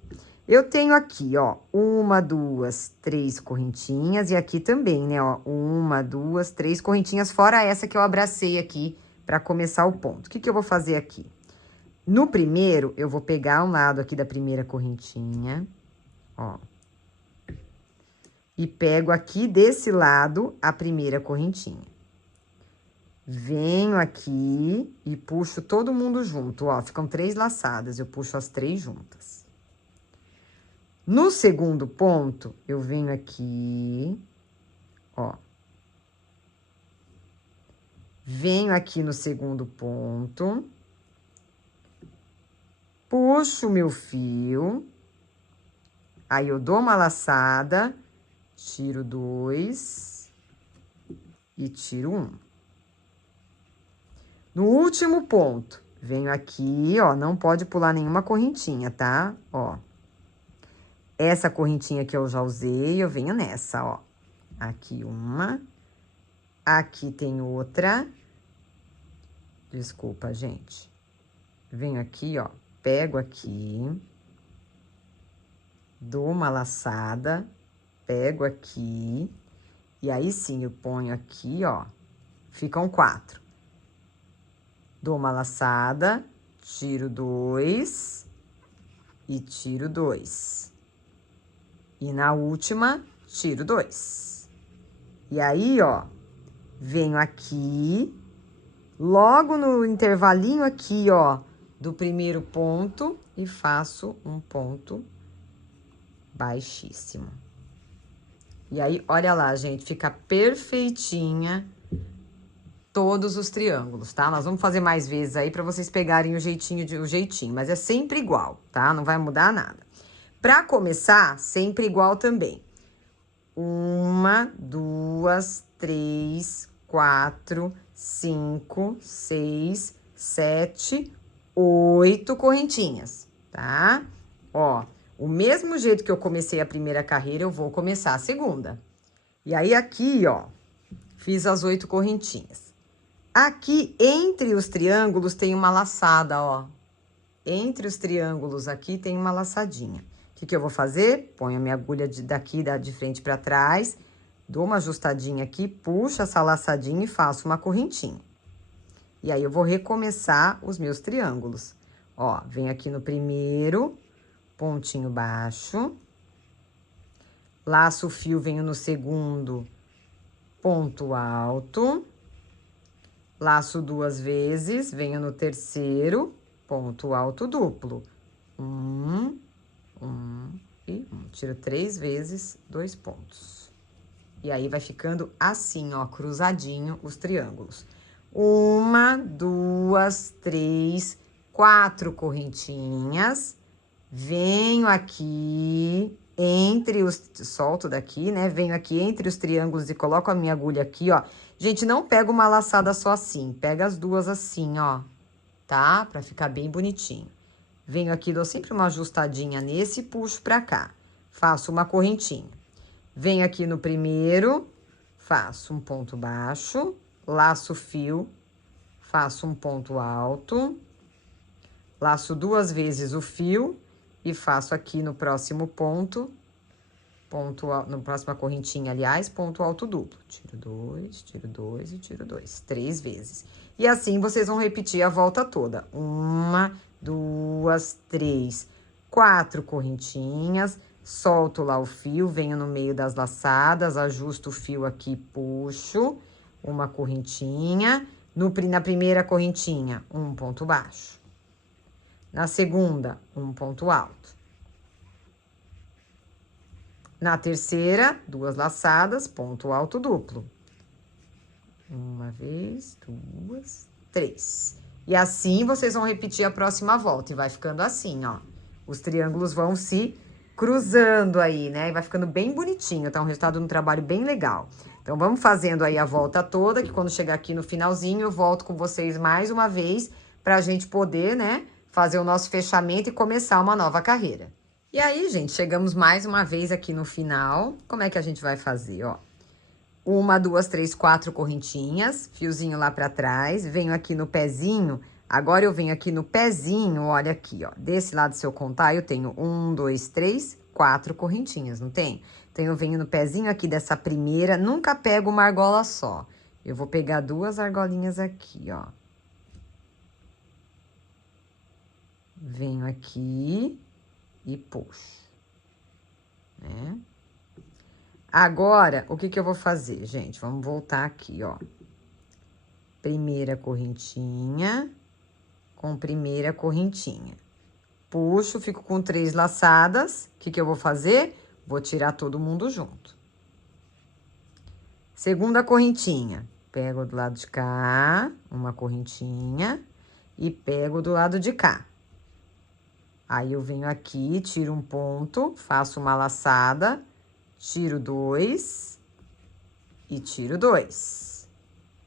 Eu tenho aqui, ó, 1, 2, 3 correntinhas. E aqui também, né, ó, 1, 2, 3 correntinhas, fora essa que eu abracei aqui pra começar o ponto. O que eu vou fazer aqui? No primeiro, eu vou pegar um lado aqui da primeira correntinha, ó. E pego aqui desse lado a primeira correntinha. Venho aqui e puxo todo mundo junto, ó. Ficam 3 laçadas, eu puxo as 3 juntas. No segundo ponto, eu venho aqui, ó. Venho aqui no segundo ponto. Puxo o meu fio. Aí, eu dou uma laçada, tiro 2 e tiro 1. No último ponto, venho aqui, ó, não pode pular nenhuma correntinha, tá? Ó. Essa correntinha que eu já usei, eu venho nessa, ó. Aqui uma. Aqui tem outra. Desculpa, gente. Venho aqui, ó, pego aqui. Dou uma laçada, pego aqui. E aí, sim, eu ponho aqui, ó. Ficam 4. Dou uma laçada, tiro 2 e tiro 2. E na última, tiro 2. E aí, ó, venho aqui, logo no intervalinho aqui, ó, do primeiro ponto e faço um ponto baixíssimo. E aí, olha lá, gente, fica perfeitinha todos os triângulos, tá? Nós vamos fazer mais vezes aí pra vocês pegarem o jeitinho, mas é sempre igual, tá? Não vai mudar nada. Pra começar, sempre igual também. 1, 2, 3, 4, 5, 6, 7, 8 correntinhas, tá? Ó, o mesmo jeito que eu comecei a primeira carreira, eu vou começar a segunda. E aí, aqui, ó, fiz as 8 correntinhas. Aqui, entre os triângulos, tem uma laçada, ó. Entre os triângulos aqui, tem uma laçadinha. O que eu vou fazer? Ponho a minha agulha daqui de frente pra trás, dou uma ajustadinha aqui, puxo essa laçadinha e faço uma correntinha. E aí, eu vou recomeçar os meus triângulos. Ó, venho aqui no primeiro, pontinho baixo. Laço o fio, venho no segundo, ponto alto. Laço 2 vezes, venho no terceiro, ponto alto duplo. 1 e 1. Tiro 3 vezes, 2 pontos. E aí, vai ficando assim, ó, cruzadinho os triângulos. 1, 2, 3, 4 correntinhas. Venho aqui entre os... Solto daqui, né? Venho aqui entre os triângulos e coloco a minha agulha aqui, ó. Gente, não pega uma laçada só assim. Pega as duas assim, ó. Tá? Pra ficar bem bonitinho. Venho aqui, dou sempre uma ajustadinha nesse e puxo pra cá. Faço uma correntinha. Venho aqui no primeiro, faço um ponto baixo, laço o fio, faço um ponto alto, laço 2 vezes o fio e faço aqui no próximo ponto, na próxima correntinha, aliás, ponto alto duplo. Tiro 2 e tiro 2, 3 vezes. E assim, vocês vão repetir a volta toda. 1, 2, 3, 4 correntinhas, solto lá o fio, venho no meio das laçadas, ajusto o fio aqui, puxo uma correntinha. Na primeira correntinha, um ponto baixo. Na segunda, um ponto alto. Na terceira, 2 laçadas, ponto alto duplo. 1 vez, 2, 3. E assim, vocês vão repetir a próxima volta. E vai ficando assim, ó. Os triângulos vão se cruzando aí, né? E vai ficando bem bonitinho, tá? Um resultado de um trabalho bem legal. Então, vamos fazendo aí a volta toda, que quando chegar aqui no finalzinho, eu volto com vocês mais uma vez, pra gente poder, né, fazer o nosso fechamento e começar uma nova carreira. E aí, gente, chegamos mais uma vez aqui no final. Como é que a gente vai fazer, ó? 1, 2, 3, 4 correntinhas, fiozinho lá pra trás, venho aqui no pezinho, agora eu venho aqui no pezinho, olha aqui, ó, desse lado, se eu contar, eu tenho 1, 2, 3, 4 correntinhas, não tem? Então, eu venho no pezinho aqui dessa primeira, nunca pego uma argola só. Eu vou pegar 2 argolinhas aqui, ó. Venho aqui e puxo, né? Agora, o que que eu vou fazer, gente? Vamos voltar aqui, ó. Primeira correntinha com primeira correntinha. Puxo, fico com 3 laçadas. O que que eu vou fazer? Vou tirar todo mundo junto. Segunda correntinha. Pego do lado de cá, uma correntinha, e pego do lado de cá. Aí, eu venho aqui, tiro um ponto, faço uma laçada, tiro 2 e tiro 2.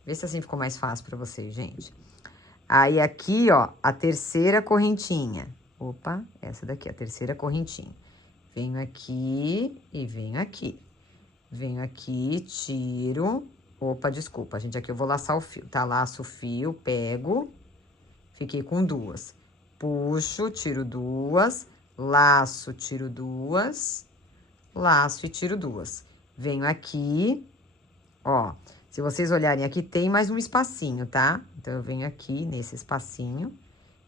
Vê se assim ficou mais fácil pra vocês, gente. Aí, aqui, ó, a terceira correntinha. Opa, essa daqui, a terceira correntinha. Venho aqui e venho aqui. Venho aqui, tiro. Opa, desculpa, gente, aqui eu vou laçar o fio, tá? Laço o fio, pego, fiquei com 2. Puxo, tiro 2, laço, tiro 2, laço e tiro 2. Venho aqui, ó, se vocês olharem aqui, tem mais um espacinho, tá? Então, eu venho aqui nesse espacinho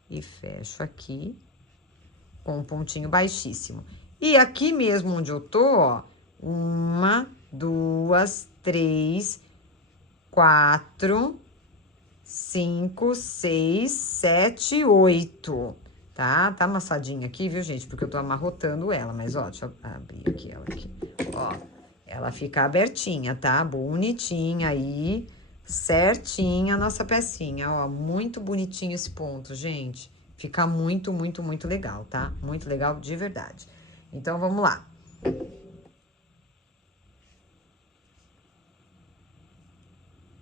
e fecho aqui com um pontinho baixíssimo. E aqui mesmo onde eu tô, ó, 1, 2, 3, 4, 5, 6, 7, 8, tá? Tá amassadinha aqui, viu, gente? Porque eu tô amarrotando ela, mas, ó, deixa eu abrir aqui ela aqui. Ó, ela fica abertinha, tá? Bonitinha aí, certinha a nossa pecinha, ó. Muito bonitinho esse ponto, gente. Fica muito, muito, muito legal, tá? Muito legal de verdade. Então, vamos lá.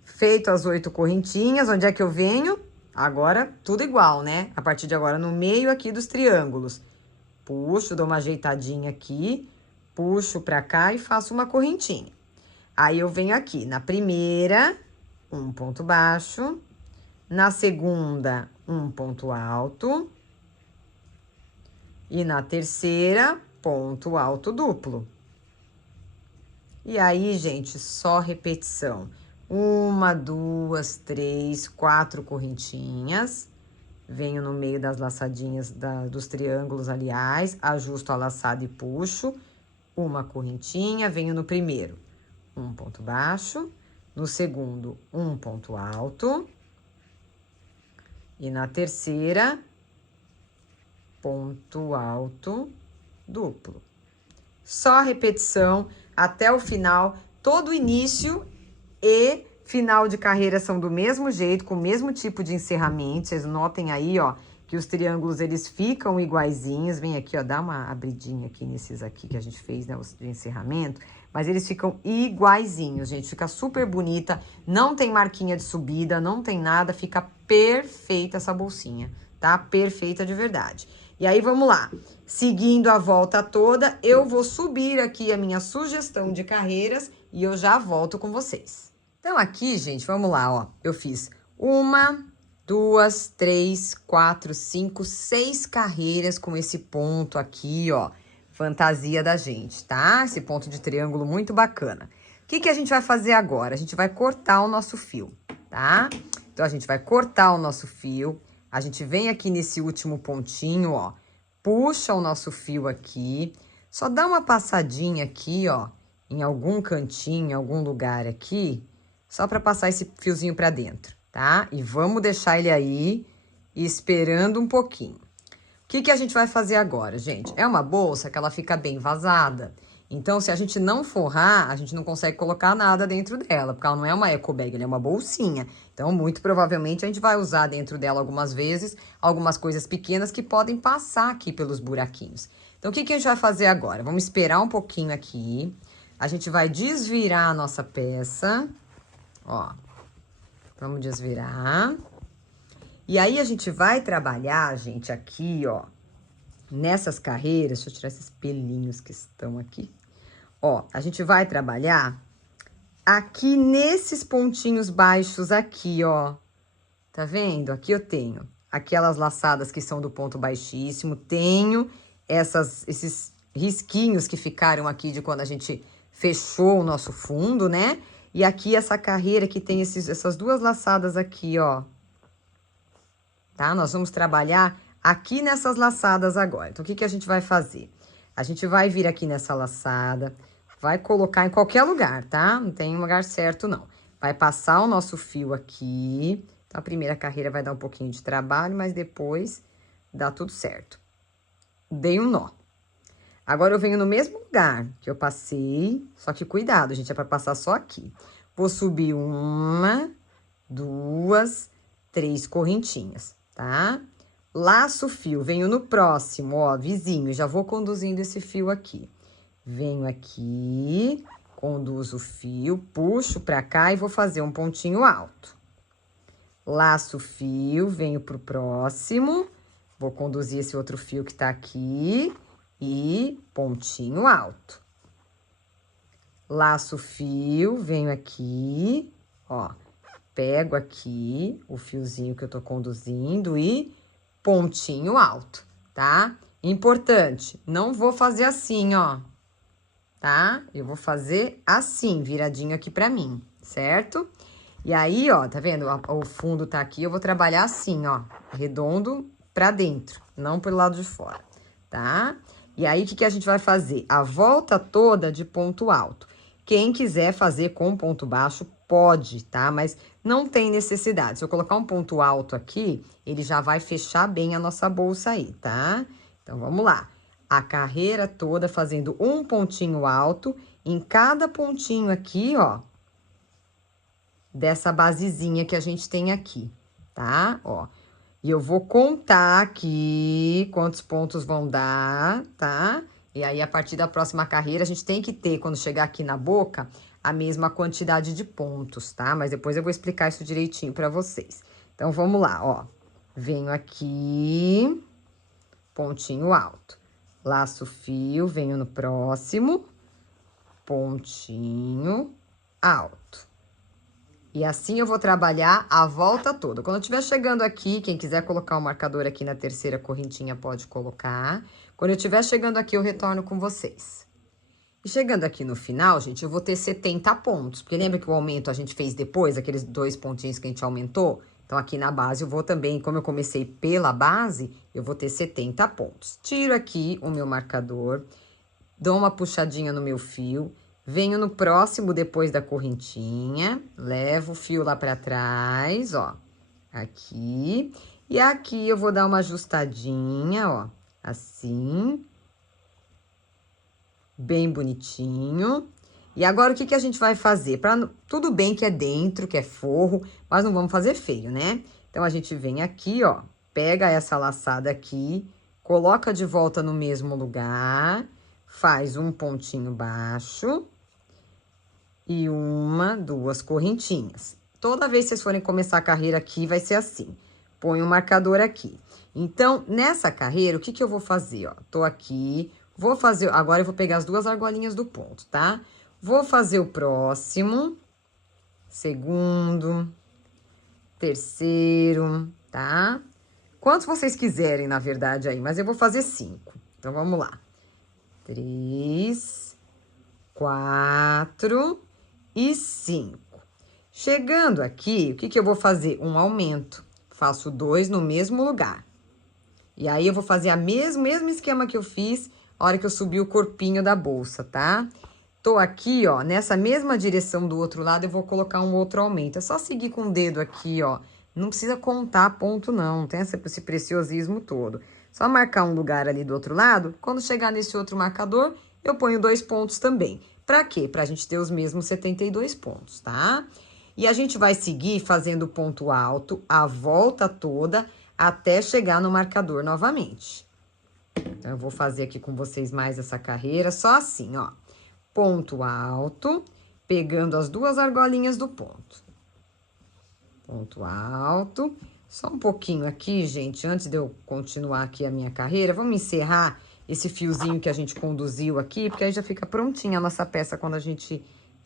Feito as 8 correntinhas, onde é que eu venho? Agora, tudo igual, né? A partir de agora, no meio aqui dos triângulos. Puxo, dou uma ajeitadinha aqui, puxo pra cá e faço uma correntinha. Aí, eu venho aqui na primeira, um ponto baixo. Na segunda, um ponto alto. E na terceira, ponto alto duplo. E aí, gente, só repetição. 1, 2, 3, 4 correntinhas. Venho no meio das laçadinhas dos triângulos, aliás, ajusto a laçada e puxo. Uma correntinha, venho no primeiro, um ponto baixo. No segundo, um ponto alto. E na terceira, ponto alto duplo. Só repetição até o final. Todo início e final de carreira são do mesmo jeito, com o mesmo tipo de encerramento. Vocês notem aí, ó, que os triângulos, eles ficam iguaizinhos. Vem aqui, ó, dá uma abridinha aqui nesses aqui que a gente fez, né, os de encerramento. Mas eles ficam iguaizinhos, gente. Fica super bonita, não tem marquinha de subida, não tem nada. Fica perfeita essa bolsinha, tá? Perfeita de verdade. E aí, vamos lá. Seguindo a volta toda, eu vou subir aqui a minha sugestão de carreiras e eu já volto com vocês. Então, aqui, gente, vamos lá, ó. Eu fiz 1, 2, 3, 4, 5, 6 carreiras com esse ponto aqui, ó. Fantasia da gente, tá? Esse ponto de triângulo muito bacana. O que que a gente vai fazer agora? A gente vai cortar o nosso fio, tá? Então, a gente vai cortar o nosso fio. A gente vem aqui nesse último pontinho, ó. Puxa o nosso fio aqui. Só dá uma passadinha aqui, ó. Em algum cantinho, em algum lugar aqui. Só pra passar esse fiozinho pra dentro, tá? E vamos deixar ele aí, esperando um pouquinho. O que que a gente vai fazer agora, gente? É uma bolsa que ela fica bem vazada. Então, se a gente não forrar, a gente não consegue colocar nada dentro dela, porque ela não é uma eco bag, ela é uma bolsinha. Então, muito provavelmente, a gente vai usar dentro dela algumas vezes, algumas coisas pequenas que podem passar aqui pelos buraquinhos. Então, o que que a gente vai fazer agora? Vamos esperar um pouquinho aqui. A gente vai desvirar a nossa peça, ó. Vamos desvirar. E aí, a gente vai trabalhar, gente, aqui, ó, nessas carreiras. Deixa eu tirar esses pelinhos que estão aqui. Ó, a gente vai trabalhar aqui nesses pontinhos baixos aqui, ó. Tá vendo? Aqui eu tenho aquelas laçadas que são do ponto baixíssimo, tenho esses risquinhos que ficaram aqui de quando a gente fechou o nosso fundo, né? E aqui essa carreira que tem essas duas laçadas aqui, ó. Tá? Nós vamos trabalhar aqui nessas laçadas agora. Então, o que que a gente vai fazer? A gente vai vir aqui nessa laçada, vai colocar em qualquer lugar, tá? Não tem um lugar certo, não. Vai passar o nosso fio aqui. Então, a primeira carreira vai dar um pouquinho de trabalho, mas depois dá tudo certo. Dei um nó. Agora, eu venho no mesmo lugar que eu passei, só que cuidado, gente, é pra passar só aqui. Vou subir 1, 2, 3 correntinhas, tá? Laço o fio, venho no próximo, ó, vizinho, já vou conduzindo esse fio aqui. Venho aqui, conduzo o fio, puxo pra cá e vou fazer um pontinho alto. Laço o fio, venho pro próximo, vou conduzir esse outro fio que tá aqui e pontinho alto. Laço o fio, venho aqui, ó, pego aqui o fiozinho que eu tô conduzindo e pontinho alto, tá? Importante, não vou fazer assim, ó, tá? Eu vou fazer assim, viradinho aqui pra mim, certo? E aí, ó, tá vendo? O fundo tá aqui, eu vou trabalhar assim, ó, redondo pra dentro, não pelo lado de fora, tá? E aí, o que que a gente vai fazer? A volta toda de ponto alto. Quem quiser fazer com ponto baixo, pode, tá? Mas não tem necessidade. Se eu colocar um ponto alto aqui, ele já vai fechar bem a nossa bolsa aí, tá? Então, vamos lá. A carreira toda fazendo um pontinho alto em cada pontinho aqui, ó, dessa basezinha que a gente tem aqui, tá? Ó, e eu vou contar aqui quantos pontos vão dar, tá? E aí, a partir da próxima carreira, a gente tem que ter, quando chegar aqui na boca, a mesma quantidade de pontos, tá? Mas depois eu vou explicar isso direitinho pra vocês. Então, vamos lá, ó. Venho aqui, pontinho alto. Laço o fio, venho no próximo, pontinho alto. E assim eu vou trabalhar a volta toda. Quando eu estiver chegando aqui, quem quiser colocar o marcador aqui na terceira correntinha, pode colocar. Quando eu estiver chegando aqui, eu retorno com vocês. E chegando aqui no final, gente, eu vou ter 70 pontos. Porque lembra que o aumento a gente fez depois, aqueles 2 pontinhos que a gente aumentou? Então, aqui na base eu vou também, como eu comecei pela base, eu vou ter 70 pontos. Tiro aqui o meu marcador, dou uma puxadinha no meu fio. Venho no próximo depois da correntinha, levo o fio lá pra trás, ó, aqui. E aqui eu vou dar uma ajustadinha, ó, assim. Bem bonitinho. E agora, o que que a gente vai fazer? Tudo bem que é dentro, que é forro, mas não vamos fazer feio, né? Então, a gente vem aqui, ó, pega essa laçada aqui, coloca de volta no mesmo lugar, faz um pontinho baixo e 1, 2 correntinhas. Toda vez que vocês forem começar a carreira aqui, vai ser assim. Põe um marcador aqui. Então, nessa carreira, o que que eu vou fazer, ó? Tô aqui, vou fazer... Agora, eu vou pegar as 2 argolinhas do ponto, tá? Vou fazer o próximo, segundo, terceiro, tá? Quantos vocês quiserem, na verdade, aí, mas eu vou fazer 5. Então, vamos lá. 3, 4 e 5. Chegando aqui, o que que eu vou fazer? Um aumento. Faço 2 no mesmo lugar. E aí, eu vou fazer mesmo esquema que eu fiz a hora que eu subi o corpinho da bolsa, tá? Tô aqui, ó, nessa mesma direção do outro lado, eu vou colocar um outro aumento. É só seguir com o dedo aqui, ó. Não precisa contar ponto, não tem esse preciosismo todo. Só marcar um lugar ali do outro lado. Quando chegar nesse outro marcador, eu ponho 2 pontos também. Pra quê? Pra gente ter os mesmos 72 pontos, tá? E a gente vai seguir fazendo ponto alto a volta toda até chegar no marcador novamente. Então, eu vou fazer aqui com vocês mais essa carreira, só assim, ó. Ponto alto, pegando as 2 argolinhas do ponto. Ponto alto. Só um pouquinho aqui, gente, antes de eu continuar aqui a minha carreira, vamos encerrar esse fiozinho que a gente conduziu aqui, porque aí já fica prontinha a nossa peça quando a gente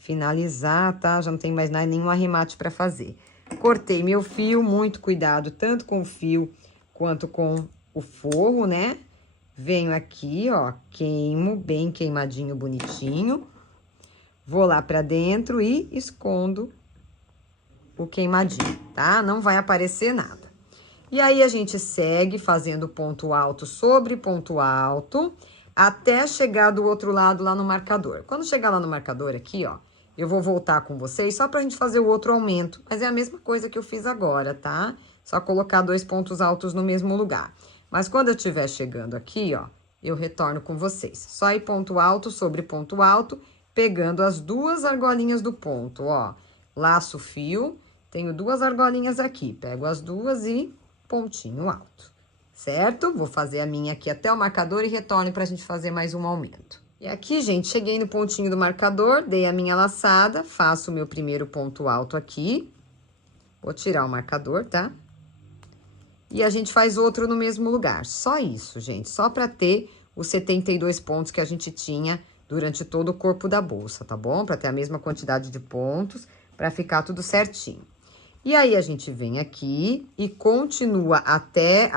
finalizar, tá? Já não tem mais nenhum arremate pra fazer. Cortei meu fio, muito cuidado, tanto com o fio quanto com o forro, né? Venho aqui, ó, queimo bem queimadinho, bonitinho. Vou lá pra dentro e escondo o queimadinho, tá? Não vai aparecer nada. E aí, a gente segue fazendo ponto alto sobre ponto alto, até chegar do outro lado lá no marcador. Quando chegar lá no marcador aqui, ó, eu vou voltar com vocês só pra gente fazer o outro aumento. Mas é a mesma coisa que eu fiz agora, tá? Só colocar 2 pontos altos no mesmo lugar. Mas quando eu estiver chegando aqui, ó, eu retorno com vocês. Só ir ponto alto sobre ponto alto, pegando as 2 argolinhas do ponto, ó. Laço o fio, tenho 2 argolinhas aqui. Pego as 2 e pontinho alto, certo? Vou fazer a minha aqui até o marcador e retorno pra gente fazer mais um aumento. E aqui, gente, cheguei no pontinho do marcador, dei a minha laçada, faço o meu primeiro ponto alto aqui. Vou tirar o marcador, tá? E a gente faz outro no mesmo lugar. Só isso, gente. Só pra ter os 72 pontos que a gente tinha durante todo o corpo da bolsa, tá bom? Pra ter a mesma quantidade de pontos, pra ficar tudo certinho. E aí, a gente vem aqui e continua até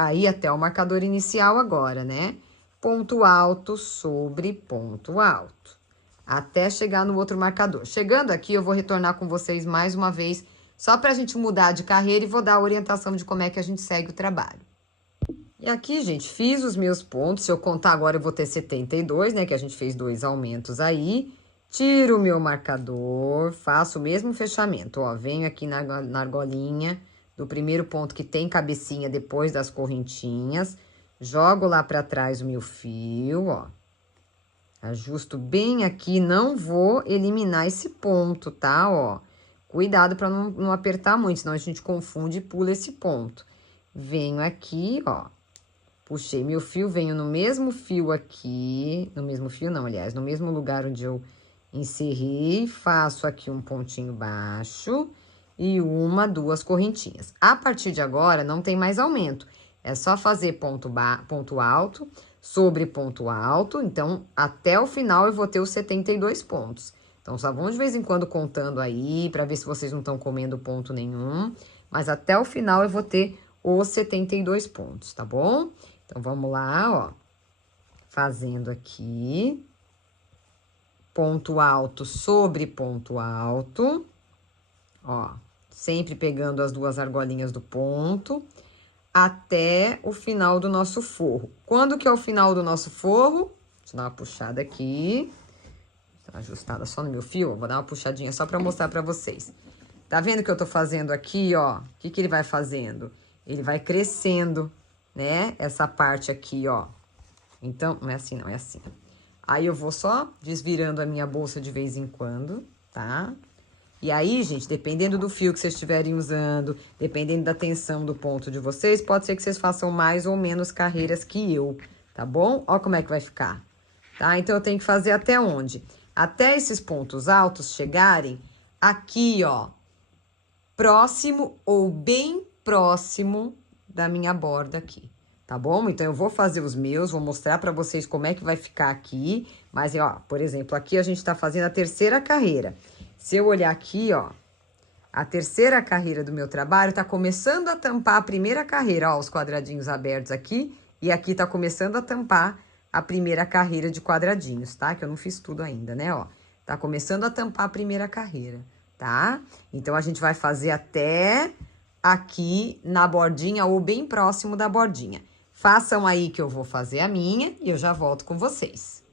o marcador inicial agora, né? Ponto alto sobre ponto alto. Até chegar no outro marcador. Chegando aqui, eu vou retornar com vocês mais uma vez, só pra gente mudar de carreira e vou dar a orientação de como é que a gente segue o trabalho. E aqui, gente, fiz os meus pontos. Se eu contar agora, eu vou ter 72, né? Que a gente fez 2 aumentos aí. Tiro o meu marcador, faço o mesmo fechamento, ó. Venho aqui na argolinha do primeiro ponto que tem cabecinha depois das correntinhas. Jogo lá pra trás o meu fio, ó. Ajusto bem aqui, não vou eliminar esse ponto, tá, ó. Cuidado pra não apertar muito, senão a gente confunde e pula esse ponto. Venho aqui, ó. Puxei meu fio, venho no mesmo fio aqui. No mesmo fio não, aliás, no mesmo lugar onde eu encerrei, faço aqui um pontinho baixo e 1, 2 correntinhas. A partir de agora, não tem mais aumento. É só fazer ponto alto sobre ponto alto. Então, até o final, eu vou ter os 72 pontos. Então, só vão de vez em quando contando aí, pra ver se vocês não estão comendo ponto nenhum. Mas até o final, eu vou ter os 72 pontos, tá bom? Então, vamos lá, ó. Fazendo aqui ponto alto sobre ponto alto, ó, sempre pegando as 2 argolinhas do ponto, até o final do nosso forro. Quando que é o final do nosso forro? Deixa eu dar uma puxada aqui, tá ajustada só no meu fio, vou dar uma puxadinha só pra mostrar pra vocês. Tá vendo que eu tô fazendo aqui, ó? O que que ele vai fazendo? Ele vai crescendo, né? Essa parte aqui, ó. Então, não é assim, não, é assim. Aí, eu vou só desvirando a minha bolsa de vez em quando, tá? E aí, gente, dependendo do fio que vocês estiverem usando, dependendo da tensão do ponto de vocês, pode ser que vocês façam mais ou menos carreiras que eu, tá bom? Ó como é que vai ficar, tá? Então, eu tenho que fazer até onde? Até esses pontos altos chegarem aqui, ó, próximo ou bem próximo da minha borda aqui. Tá bom? Então, eu vou fazer os meus, vou mostrar pra vocês como é que vai ficar aqui. Mas, ó, por exemplo, aqui a gente tá fazendo a terceira carreira. Se eu olhar aqui, ó, a terceira carreira do meu trabalho tá começando a tampar a primeira carreira, ó, os quadradinhos abertos aqui. E aqui tá começando a tampar a primeira carreira de quadradinhos, tá? Que eu não fiz tudo ainda, né, ó. Tá começando a tampar a primeira carreira, tá? Então, a gente vai fazer até aqui na bordinha ou bem próximo da bordinha. Façam aí que eu vou fazer a minha e eu já volto com vocês.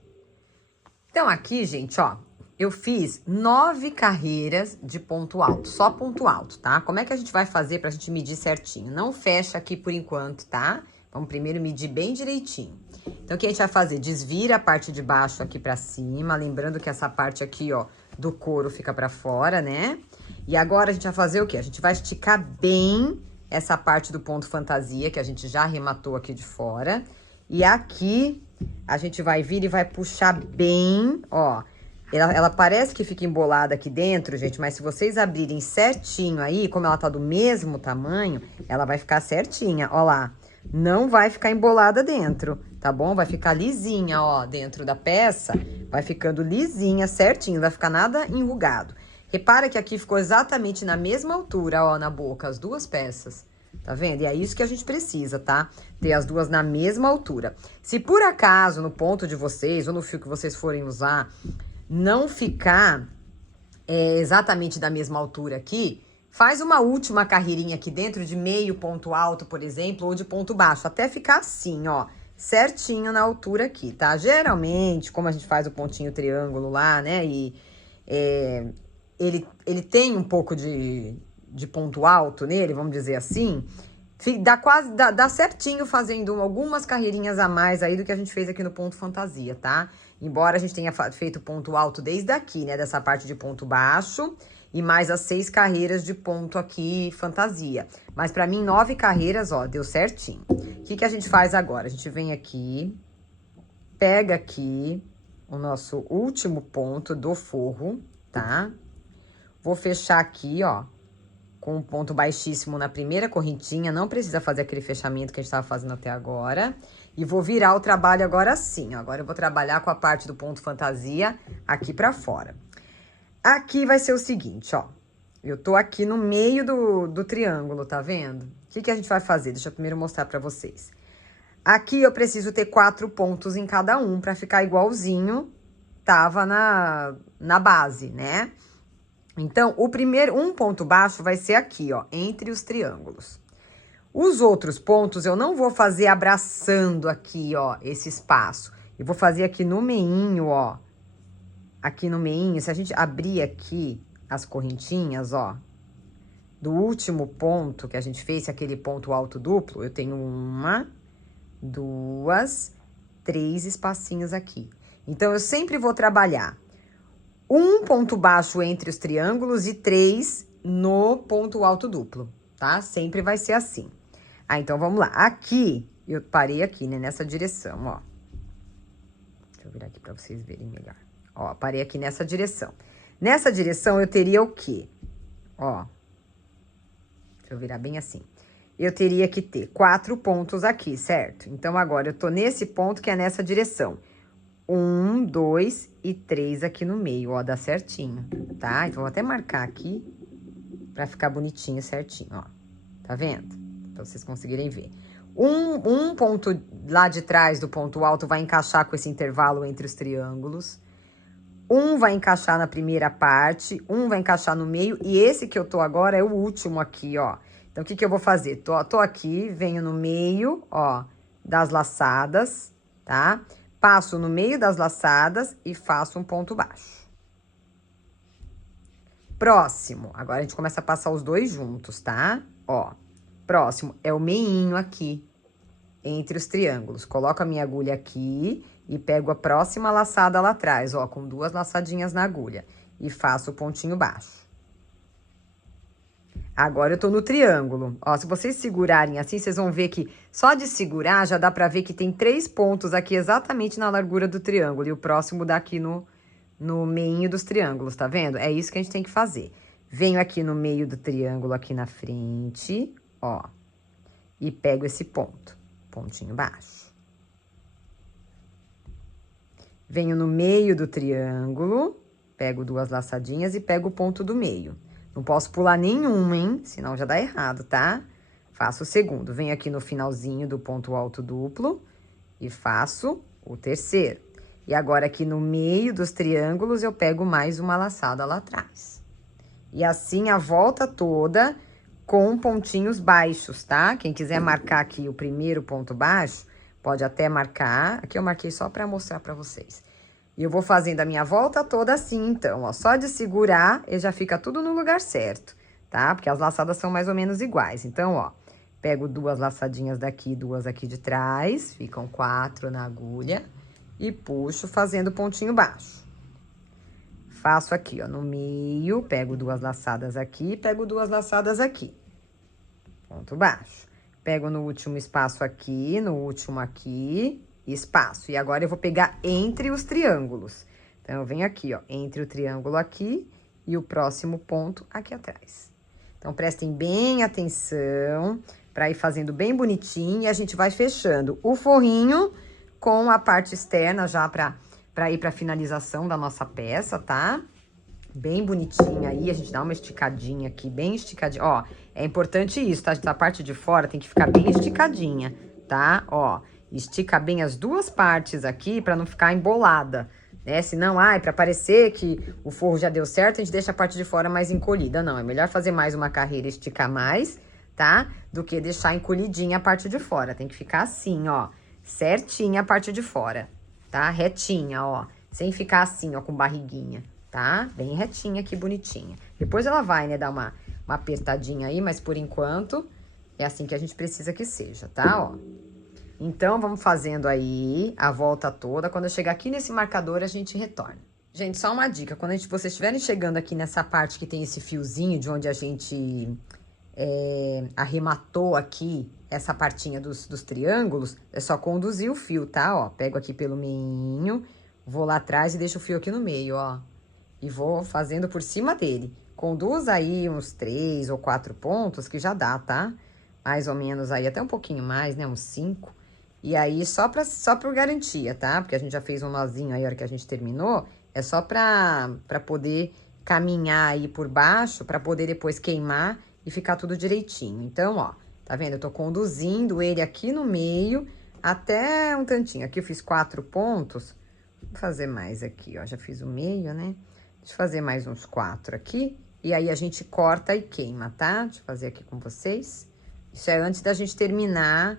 Então, aqui, gente, ó, eu fiz 9 carreiras de ponto alto, só ponto alto, tá? Como é que a gente vai fazer pra gente medir certinho? Não fecha aqui por enquanto, tá? Vamos primeiro medir bem direitinho. Então, o que a gente vai fazer? Desvira a parte de baixo aqui pra cima, lembrando que essa parte aqui, ó, do couro fica pra fora, né? E agora, a gente vai fazer o quê? A gente vai esticar bem essa parte do ponto fantasia, que a gente já arrematou aqui de fora. E aqui, a gente vai vir e vai puxar bem, ó. Ela parece que fica embolada aqui dentro, gente, mas se vocês abrirem certinho aí, como ela tá do mesmo tamanho, ela vai ficar certinha, ó lá. Não vai ficar embolada dentro, tá bom? Vai ficar lisinha, ó, dentro da peça, Vai ficando lisinha, certinho, não vai ficar nada enrugado. Repara que aqui ficou exatamente na mesma altura, ó, na boca, as duas peças. Tá vendo? E é isso que a gente precisa, tá? Ter as duas na mesma altura. Se por acaso, no ponto de vocês, ou no fio que vocês forem usar, não ficar exatamente da mesma altura aqui, faz uma última carreirinha aqui dentro de meio ponto alto, por exemplo, ou de ponto baixo, até ficar assim, ó, certinho na altura aqui, tá? Geralmente, como a gente faz o pontinho triângulo lá, né, e ele tem um pouco de ponto alto nele, vamos dizer assim, dá certinho fazendo algumas carreirinhas a mais aí do que a gente fez aqui no ponto fantasia, tá? Embora a gente tenha feito ponto alto desde aqui, né, dessa parte de ponto baixo, e mais as 6 carreiras de ponto aqui fantasia. Mas pra mim, 9 carreiras, ó, deu certinho. O que que a gente faz agora? A gente vem aqui, pega aqui o nosso último ponto do forro, tá? Vou fechar aqui, ó, com um ponto baixíssimo na primeira correntinha, não precisa fazer aquele fechamento que a gente tava fazendo até agora. E vou virar o trabalho agora assim, ó. Agora eu vou trabalhar com a parte do ponto fantasia aqui pra fora. Aqui vai ser o seguinte, ó. Eu tô aqui no meio do triângulo, tá vendo? O que que a gente vai fazer? Deixa eu primeiro mostrar pra vocês. Aqui eu preciso ter 4 pontos em cada um pra ficar igualzinho tava na base, né? Então, o primeiro, um ponto baixo vai ser aqui, ó, entre os triângulos. Os outros pontos eu não vou fazer abraçando aqui, ó, esse espaço. Eu vou fazer aqui no meinho, ó. Aqui no meinho, se a gente abrir aqui as correntinhas, ó, do último ponto que a gente fez, aquele ponto alto duplo, eu tenho 1, 2, 3 espacinhos aqui. Então, eu sempre vou trabalhar um ponto baixo entre os triângulos e 3 no ponto alto duplo, tá? Sempre vai ser assim. Ah, então, vamos lá. Aqui, eu parei aqui, né, nessa direção, ó. Deixa eu virar aqui pra vocês verem melhor. Ó, parei aqui nessa direção. Nessa direção, eu teria o quê? Ó. Deixa eu virar bem assim. Eu teria que ter 4 pontos aqui, certo? Então, agora, eu tô nesse ponto que é nessa direção. 1, 2 e 3 aqui no meio, ó, dá certinho, tá? Então, vou até marcar aqui pra ficar bonitinho, certinho, ó. Tá vendo? Pra vocês conseguirem ver. Um ponto lá de trás do ponto alto vai encaixar com esse intervalo entre os triângulos. Um vai encaixar na primeira parte, um vai encaixar no meio, e esse que eu tô agora é o último aqui, ó. Então, o que que eu vou fazer? Tô aqui, venho no meio, ó, das laçadas, tá? Passo no meio das laçadas e faço um ponto baixo. Próximo, agora a gente começa a passar os dois juntos, tá? Ó, próximo é o meinho aqui, entre os triângulos. Coloco a minha agulha aqui e pego a próxima laçada lá atrás, ó, com 2 laçadinhas na agulha. E faço o pontinho baixo. Agora, eu tô no triângulo. Ó, se vocês segurarem assim, vocês vão ver que só de segurar já dá pra ver que tem 3 pontos aqui exatamente na largura do triângulo. E o próximo daqui no meinho dos triângulos, tá vendo? É isso que a gente tem que fazer. Venho aqui no meio do triângulo, aqui na frente, ó. E pego esse ponto, pontinho baixo. Venho no meio do triângulo, pego 2 laçadinhas e pego o ponto do meio. Não posso pular nenhum, hein? Senão já dá errado, tá? Faço o segundo. Venho aqui no finalzinho do ponto alto duplo e faço o terceiro. E agora, aqui no meio dos triângulos, eu pego mais uma laçada lá atrás. E assim, a volta toda com pontinhos baixos, tá? Quem quiser marcar aqui o primeiro ponto baixo, pode até marcar. Aqui eu marquei só pra mostrar pra vocês. E eu vou fazendo a minha volta toda assim, então, ó. Só de segurar, ele já fica tudo no lugar certo, tá? Porque as laçadas são mais ou menos iguais. Então, ó, pego 2 laçadinhas daqui, 2 aqui de trás. Ficam 4 na agulha. E puxo fazendo pontinho baixo. Faço aqui, ó, no meio, pego 2 laçadas aqui, pego 2 laçadas aqui. Ponto baixo. Pego no último espaço aqui, no último aqui, espaço. E agora, eu vou pegar entre os triângulos. Então, eu venho aqui, ó, entre o triângulo aqui e o próximo ponto aqui atrás. Então, prestem bem atenção para ir fazendo bem bonitinho e a gente vai fechando o forrinho com a parte externa já para pra ir pra finalização da nossa peça, tá? Bem bonitinha aí, a gente dá uma esticadinha aqui, bem esticadinha. Ó, é importante isso, tá? A parte de fora tem que ficar bem esticadinha, tá? Ó, estica bem as duas partes aqui pra não ficar embolada, né? Senão, ai, pra parecer que o forro já deu certo, a gente deixa a parte de fora mais encolhida. Não, é melhor fazer mais uma carreira e esticar mais, tá? Do que deixar encolhidinha a parte de fora. Tem que ficar assim, ó, certinha a parte de fora, tá? Retinha, ó, sem ficar assim, ó, com barriguinha. Tá? Bem retinha aqui, bonitinha. Depois ela vai, né, dar uma apertadinha aí, mas por enquanto é assim que a gente precisa que seja, tá? Ó. Então, vamos fazendo aí a volta toda. Quando eu chegar aqui nesse marcador, a gente retorna. Gente, só uma dica. Quando vocês estiverem chegando aqui nessa parte que tem esse fiozinho, de onde a gente arrematou aqui essa partinha dos triângulos, é só conduzir o fio, tá? Ó, pego aqui pelo meinho, vou lá atrás e deixo o fio aqui no meio, ó. E vou fazendo por cima dele. Conduz aí uns 3 ou 4 pontos, que já dá, tá? Mais ou menos aí, até um pouquinho mais, né? Uns 5. E aí, só por garantia, tá? Porque a gente já fez um nozinho aí, a hora que a gente terminou. É só pra poder caminhar aí por baixo, pra poder depois queimar e ficar tudo direitinho. Então, ó, tá vendo? Eu tô conduzindo ele aqui no meio, até um tantinho. Aqui eu fiz 4 pontos. Vou fazer mais aqui, ó. Já fiz o meio, né? Deixa eu fazer mais uns 4 aqui. E aí, a gente corta e queima, tá? Deixa eu fazer aqui com vocês. Isso é antes da gente terminar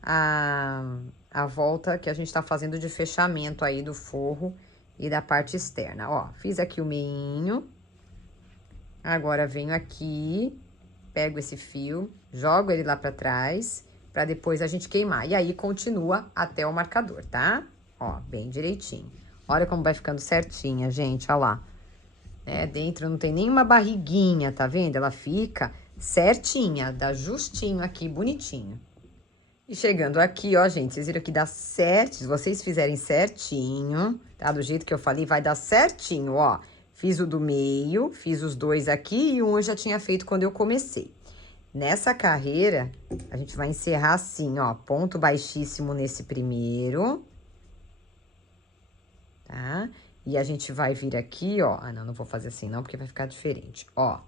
a volta que a gente tá fazendo de fechamento aí do forro e da parte externa. Ó, fiz aqui o meinho. Agora, venho aqui, pego esse fio, jogo ele lá pra trás, pra depois a gente queimar. E aí, continua até o marcador, tá? Ó, bem direitinho. Olha como vai ficando certinha, gente, ó lá. Dentro não tem nenhuma barriguinha, tá vendo? Ela fica certinha, dá justinho aqui, bonitinho. E chegando aqui, ó, gente, vocês viram que dá certo, se vocês fizerem certinho, tá? Do jeito que eu falei, vai dar certinho, ó. Fiz o do meio, fiz os 2 aqui e um eu já tinha feito quando eu comecei. Nessa carreira, a gente vai encerrar assim, ó, ponto baixíssimo nesse primeiro, tá? E a gente vai vir aqui, ó. Ah, não vou fazer assim não, porque vai ficar diferente. Ó,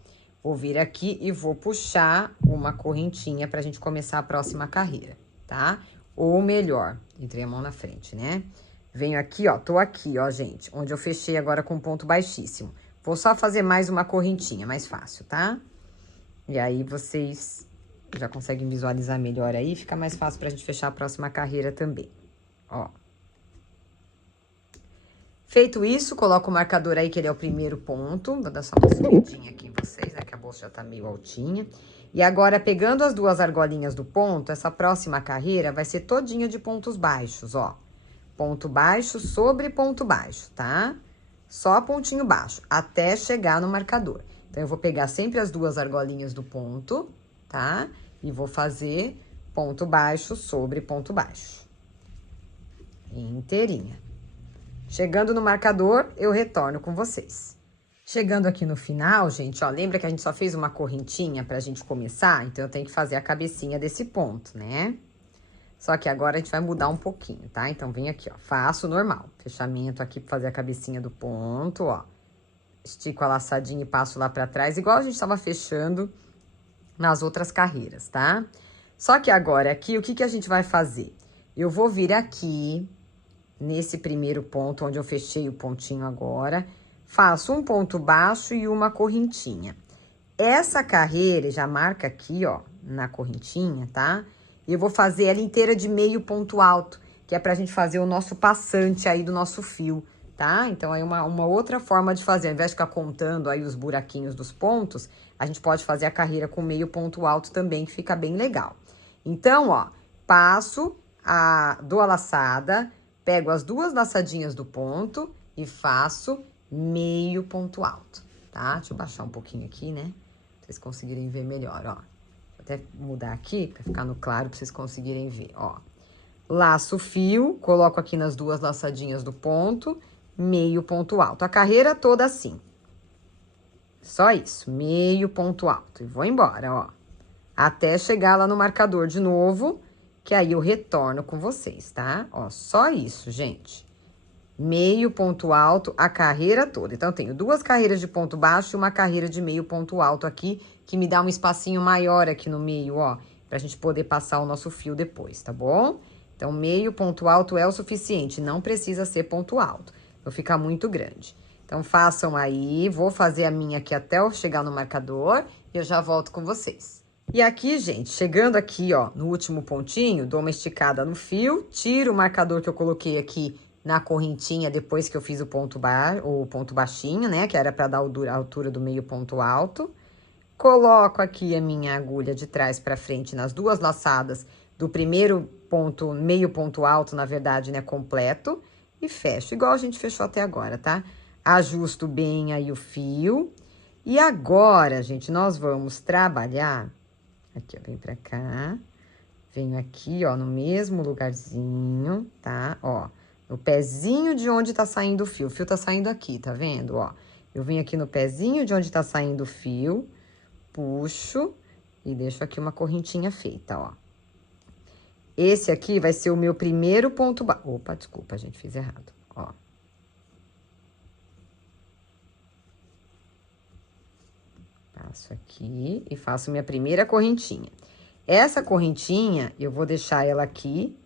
vou vir aqui e vou puxar uma correntinha pra gente começar a próxima carreira, tá? Ou melhor, entrei a mão na frente, né? Venho aqui, ó, tô aqui, ó, gente, onde eu fechei agora com ponto baixíssimo. Vou só fazer mais uma correntinha, mais fácil, tá? E aí, vocês já conseguem visualizar melhor aí, fica mais fácil pra gente fechar a próxima carreira também, ó. Feito isso, coloco o marcador aí, que ele é o primeiro ponto. Vou dar só uma subidinha aqui em vocês, né? Que a bolsa já tá meio altinha. E agora, pegando as 2 argolinhas do ponto, essa próxima carreira vai ser todinha de pontos baixos, ó. Ponto baixo sobre ponto baixo, tá? Só pontinho baixo, até chegar no marcador. Então, eu vou pegar sempre as 2 argolinhas do ponto, tá? E vou fazer ponto baixo sobre ponto baixo. Inteirinha. Chegando no marcador, eu retorno com vocês. Chegando aqui no final, gente, ó, lembra que a gente só fez uma correntinha pra gente começar? Então, eu tenho que fazer a cabecinha desse ponto, né? Só que agora a gente vai mudar um pouquinho, tá? Então, vem aqui, ó, faço normal. Fechamento aqui pra fazer a cabecinha do ponto, ó. Estico a laçadinha e passo lá pra trás, igual a gente tava fechando nas outras carreiras, tá? Só que agora aqui, o que que a gente vai fazer? Eu vou vir aqui nesse primeiro ponto, onde eu fechei o pontinho agora, faço um ponto baixo e uma correntinha. Essa carreira, já marca aqui, ó, na correntinha, tá? Eu vou fazer ela inteira de meio ponto alto, que é pra gente fazer o nosso passante aí do nosso fio, tá? Então, aí uma outra forma de fazer, ao invés de ficar contando aí os buraquinhos dos pontos, a gente pode fazer a carreira com meio ponto alto também, que fica bem legal. Então, ó, dou a laçada, pego as 2 laçadinhas do ponto e faço meio ponto alto, tá? Deixa eu baixar um pouquinho aqui, né? Pra vocês conseguirem ver melhor, ó. Vou até mudar aqui pra ficar no claro pra vocês conseguirem ver, ó. Laço o fio, coloco aqui nas 2 laçadinhas do ponto, meio ponto alto. A carreira toda assim. Só isso, meio ponto alto. E vou embora, ó. Até chegar lá no marcador de novo, que aí eu retorno com vocês, tá? Ó, só isso, gente. meio ponto alto a carreira toda. Então, eu tenho 2 carreiras de ponto baixo e uma carreira de meio ponto alto aqui, que me dá um espacinho maior aqui no meio, ó, pra gente poder passar o nosso fio depois, tá bom? Então, meio ponto alto é o suficiente, não precisa ser ponto alto, vai ficar muito grande. Então, façam aí, vou fazer a minha aqui até eu chegar no marcador e eu já volto com vocês. E aqui, gente, chegando aqui, ó, no último pontinho, dou uma esticada no fio, tiro o marcador que eu coloquei aqui na correntinha depois que eu fiz o ponto baixinho, né, que era para dar a altura do meio ponto alto. Coloco aqui a minha agulha de trás para frente nas 2 laçadas do primeiro ponto, meio ponto alto, na verdade, né, completo, e fecho, igual a gente fechou até agora, tá? Ajusto bem aí o fio. E agora, gente, nós vamos trabalhar. Aqui, ó, vem pra cá. Venho aqui, ó, no mesmo lugarzinho, tá? Ó, no pezinho de onde tá saindo o fio. O fio tá saindo aqui, tá vendo? Ó, eu venho aqui no pezinho de onde tá saindo o fio, puxo e deixo aqui uma correntinha feita, ó. Esse aqui vai ser o meu primeiro ponto baixo. Opa, desculpa, gente, fiz errado, ó. Passo aqui e faço minha primeira correntinha. Essa correntinha, eu vou deixar ela aqui,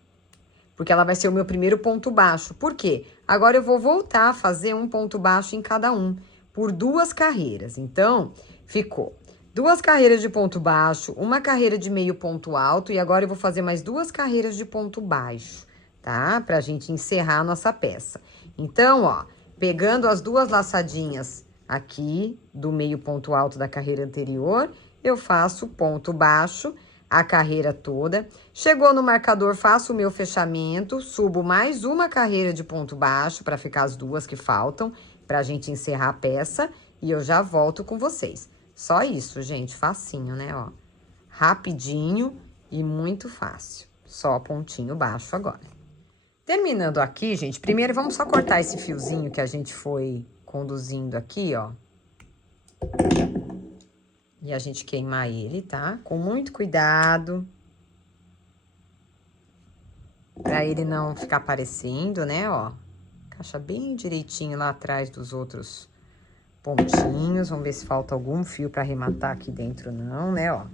porque ela vai ser o meu primeiro ponto baixo. Por quê? Agora, eu vou voltar a fazer um ponto baixo em cada um, por 2 carreiras. Então, ficou 2 carreiras de ponto baixo, uma carreira de meio ponto alto, e agora eu vou fazer mais 2 carreiras de ponto baixo, tá? Pra gente encerrar a nossa peça. Então, ó, pegando as 2 laçadinhas aqui do meio ponto alto da carreira anterior, eu faço ponto baixo a carreira toda. Chegou no marcador, faço o meu fechamento, subo mais uma carreira de ponto baixo para ficar as 2 que faltam, pra gente encerrar a peça, e eu já volto com vocês. Só isso, gente, facinho, né, ó. Rapidinho e muito fácil. Só pontinho baixo agora. Terminando aqui, gente, primeiro vamos só cortar esse fiozinho que a gente foi conduzindo aqui, ó. E a gente queimar ele, tá? Com muito cuidado. Pra ele não ficar aparecendo, né, ó. Encaixa bem direitinho lá atrás dos outros pontinhos. Vamos ver se falta algum fio pra arrematar aqui dentro, não, né, ó.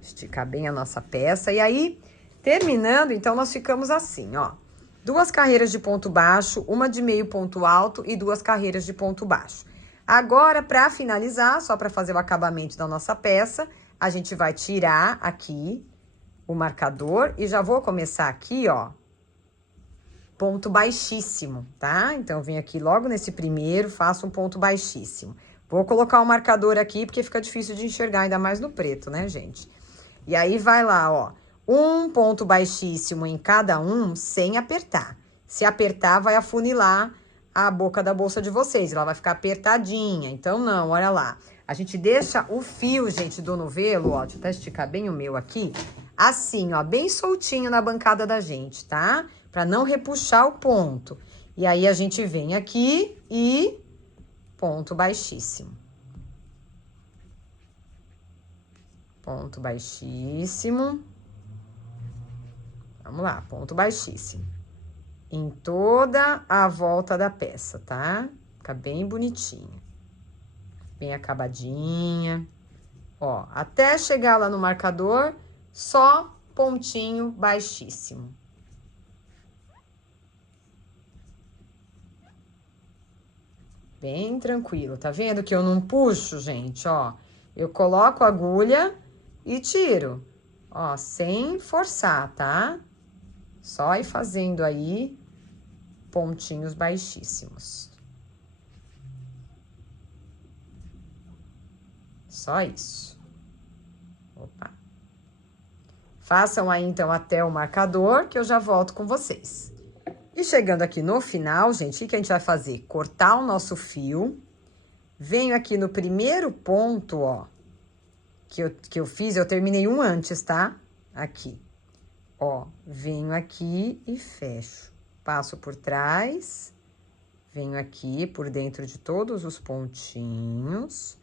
Esticar bem a nossa peça. E aí, terminando, então, nós ficamos assim, ó. 2 carreiras de ponto baixo, uma de meio ponto alto e 2 carreiras de ponto baixo. Agora, pra finalizar, só pra fazer o acabamento da nossa peça, a gente vai tirar aqui o marcador e já vou começar aqui, ó, ponto baixíssimo, tá? Então, eu venho aqui logo nesse primeiro, faço um ponto baixíssimo. Vou colocar o marcador aqui, porque fica difícil de enxergar, ainda mais no preto, né, gente? E aí, vai lá, ó, um ponto baixíssimo em cada um, sem apertar. Se apertar, vai afunilar a boca da bolsa de vocês, ela vai ficar apertadinha. Então, não, olha lá. A gente deixa o fio, gente, do novelo, ó, deixa eu até esticar bem o meu aqui, assim, ó, bem soltinho na bancada da gente, tá? Pra não repuxar o ponto. E aí, a gente vem aqui e ponto baixíssimo. Ponto baixíssimo. Vamos lá, ponto baixíssimo. Em toda a volta da peça, tá? Fica bem bonitinha. Bem acabadinha. Ó, até chegar lá no marcador, só pontinho baixíssimo. Bem tranquilo, tá vendo que eu não puxo, gente, ó? Eu coloco a agulha e tiro, ó, sem forçar, tá? Só ir fazendo aí pontinhos baixíssimos. Só isso. Opa. Façam aí, então, até o marcador, que eu já volto com vocês. E chegando aqui no final, gente, o que a gente vai fazer? Cortar o nosso fio. Venho aqui no primeiro ponto, ó, que eu fiz, eu terminei um antes, tá? Aqui. Ó, venho aqui e fecho. Passo por trás, venho aqui por dentro de todos os pontinhos,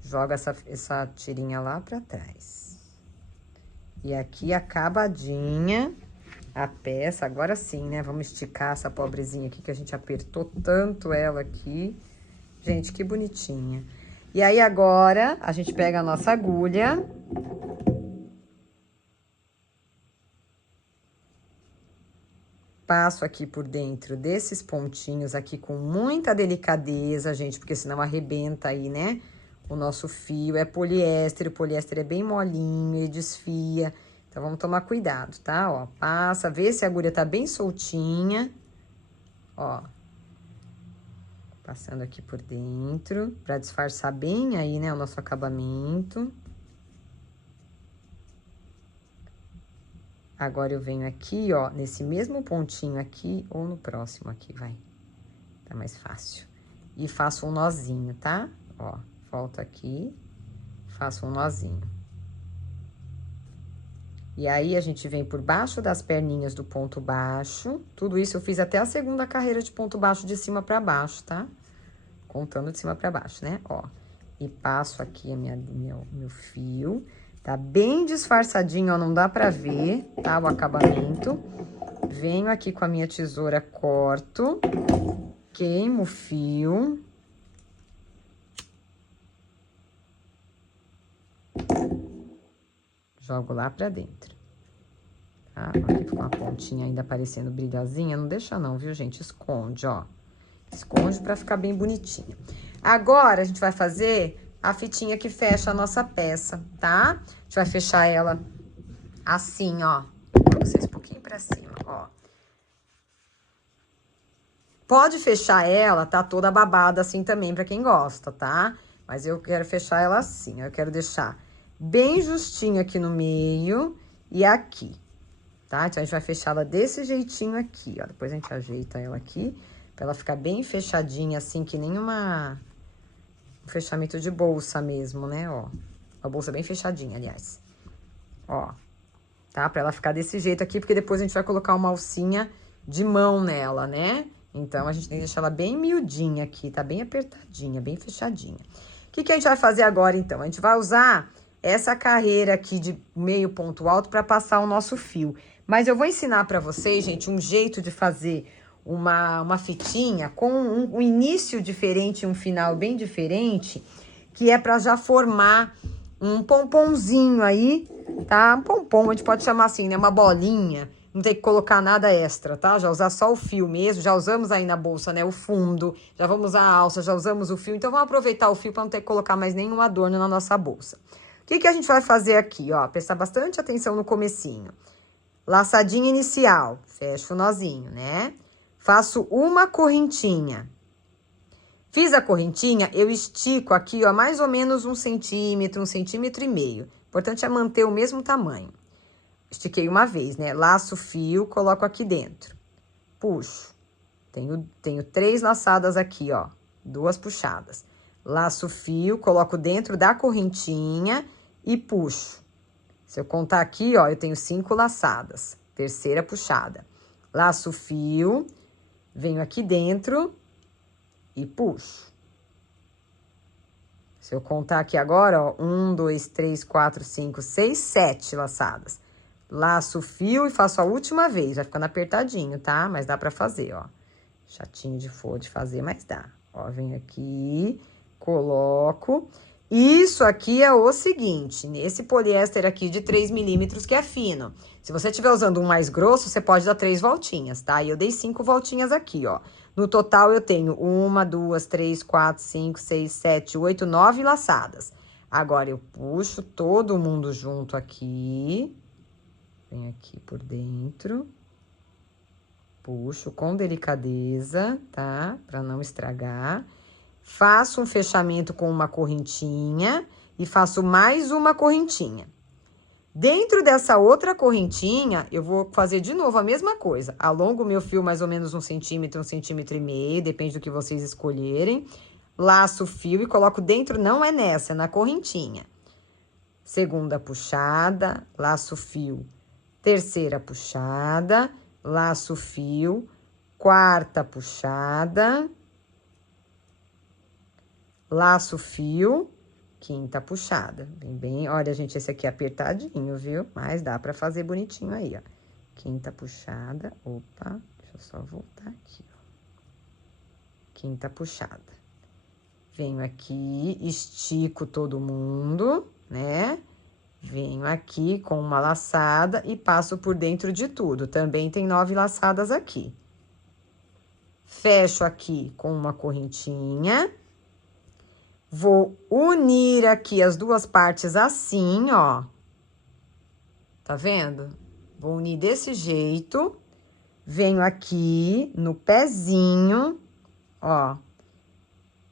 jogo essa tirinha lá pra trás. E aqui, acabadinha, a peça. Agora sim, né? Vamos esticar essa pobrezinha aqui, que a gente apertou tanto ela aqui. Gente, que bonitinha. E aí, agora, a gente pega a nossa agulha. Passo aqui por dentro desses pontinhos aqui com muita delicadeza, gente, porque senão arrebenta aí, né? O nosso fio é poliéster, o poliéster é bem molinho e desfia. Então, vamos tomar cuidado, tá? Ó, passa, vê se a agulha tá bem soltinha. Ó. Passando aqui por dentro, pra disfarçar bem aí, né, o nosso acabamento. Agora, eu venho aqui, ó, nesse mesmo pontinho aqui, ou no próximo aqui, vai. Tá mais fácil. E faço um nozinho, tá? Ó, volto aqui, faço um nozinho. E aí, a gente vem por baixo das perninhas do ponto baixo. Tudo isso eu fiz até a segunda carreira de ponto baixo de cima pra baixo, tá? Contando de cima pra baixo, né? Ó, e passo aqui a meu fio. Tá bem disfarçadinho, ó, não dá pra ver, tá? O acabamento. Venho aqui com a minha tesoura, corto. Queimo o fio. Jogo lá pra dentro. Tá? Aqui ficou uma pontinha ainda aparecendo brilhosinha. Não deixa não, viu, gente? Esconde, ó. Esconde pra ficar bem bonitinha. Agora, a gente vai fazer a fitinha que fecha a nossa peça, tá? A gente vai fechar ela assim, ó. Vou vocês um pouquinho pra cima, ó. Pode fechar ela, tá toda babada assim também, pra quem gosta, tá? Mas eu quero fechar ela assim, ó. Eu quero deixar bem justinho aqui no meio e aqui, tá? Então, a gente vai fechar ela desse jeitinho aqui, ó. Depois a gente ajeita ela aqui, pra ela ficar bem fechadinha, assim, que nem um fechamento de bolsa mesmo, né, ó. Uma bolsa bem fechadinha, aliás. Ó, tá? Pra ela ficar desse jeito aqui, porque depois a gente vai colocar uma alcinha de mão nela, né? Então, a gente tem que deixar ela bem miudinha aqui, tá? Bem apertadinha, bem fechadinha. O que a gente vai fazer agora, então? A gente vai usar essa carreira aqui de meio ponto alto pra passar o nosso fio. Mas eu vou ensinar pra vocês, gente, um jeito de fazer uma fitinha com um início diferente e um final bem diferente, que é pra já formar um pomponzinho aí, tá? Um pompom, a gente pode chamar assim, né? Uma bolinha, não tem que colocar nada extra, tá? Já usar só o fio mesmo, já usamos aí na bolsa, né? O fundo, já vamos usar a alça, já usamos o fio, então vamos aproveitar o fio pra não ter que colocar mais nenhum adorno na nossa bolsa. O que a gente vai fazer aqui, ó? Prestar bastante atenção no comecinho. Laçadinha inicial, fecho o nozinho, né? Faço uma correntinha. Fiz a correntinha, eu estico aqui, ó, mais ou menos 1 centímetro, 1,5 centímetros. O importante é manter o mesmo tamanho. Estiquei uma vez, né? Laço o fio, coloco aqui dentro. Puxo. Tenho 3 laçadas aqui, ó. 2 puxadas. Laço o fio, coloco dentro da correntinha e puxo. Se eu contar aqui, ó, eu tenho 5 laçadas. Terceira puxada. Laço o fio, venho aqui dentro e puxo. Se eu contar aqui agora, ó, 1, 2, 3, 4, 5, 6, 7 laçadas. Laço o fio e faço a última vez, vai ficando apertadinho, tá? Mas dá pra fazer, ó. Chatinho de fazer, mas dá. Ó, venho aqui, coloco. Isso aqui é o seguinte, nesse poliéster aqui de 3 milímetros, que é fino. Se você estiver usando um mais grosso, você pode dar 3 voltinhas, tá? E eu dei 5 voltinhas aqui, ó. No total, eu tenho 1, 2, 3, 4, 5, 6, 7, 8, 9 laçadas. Agora, eu puxo todo mundo junto aqui. Venho aqui por dentro. Puxo com delicadeza, tá? Pra não estragar. Faço um fechamento com uma correntinha e faço mais uma correntinha. Dentro dessa outra correntinha, eu vou fazer de novo a mesma coisa. Alongo o meu fio mais ou menos 1 centímetro, 1,5 centímetros, depende do que vocês escolherem. Laço o fio e coloco dentro, não é nessa, é na correntinha. Segunda puxada, laço o fio. Terceira puxada, laço o fio. Quarta puxada. Laço o fio, quinta puxada. Bem, olha, gente, esse aqui é apertadinho, viu? Mas dá pra fazer bonitinho aí, ó. Quinta puxada, opa, deixa eu só voltar aqui, ó. Quinta puxada. Venho aqui, estico todo mundo, né? Venho aqui com uma laçada e passo por dentro de tudo. Também tem 9 laçadas aqui. Fecho aqui com uma correntinha. Vou unir aqui as duas partes assim, ó. Tá vendo? Vou unir desse jeito. Venho aqui no pezinho, ó.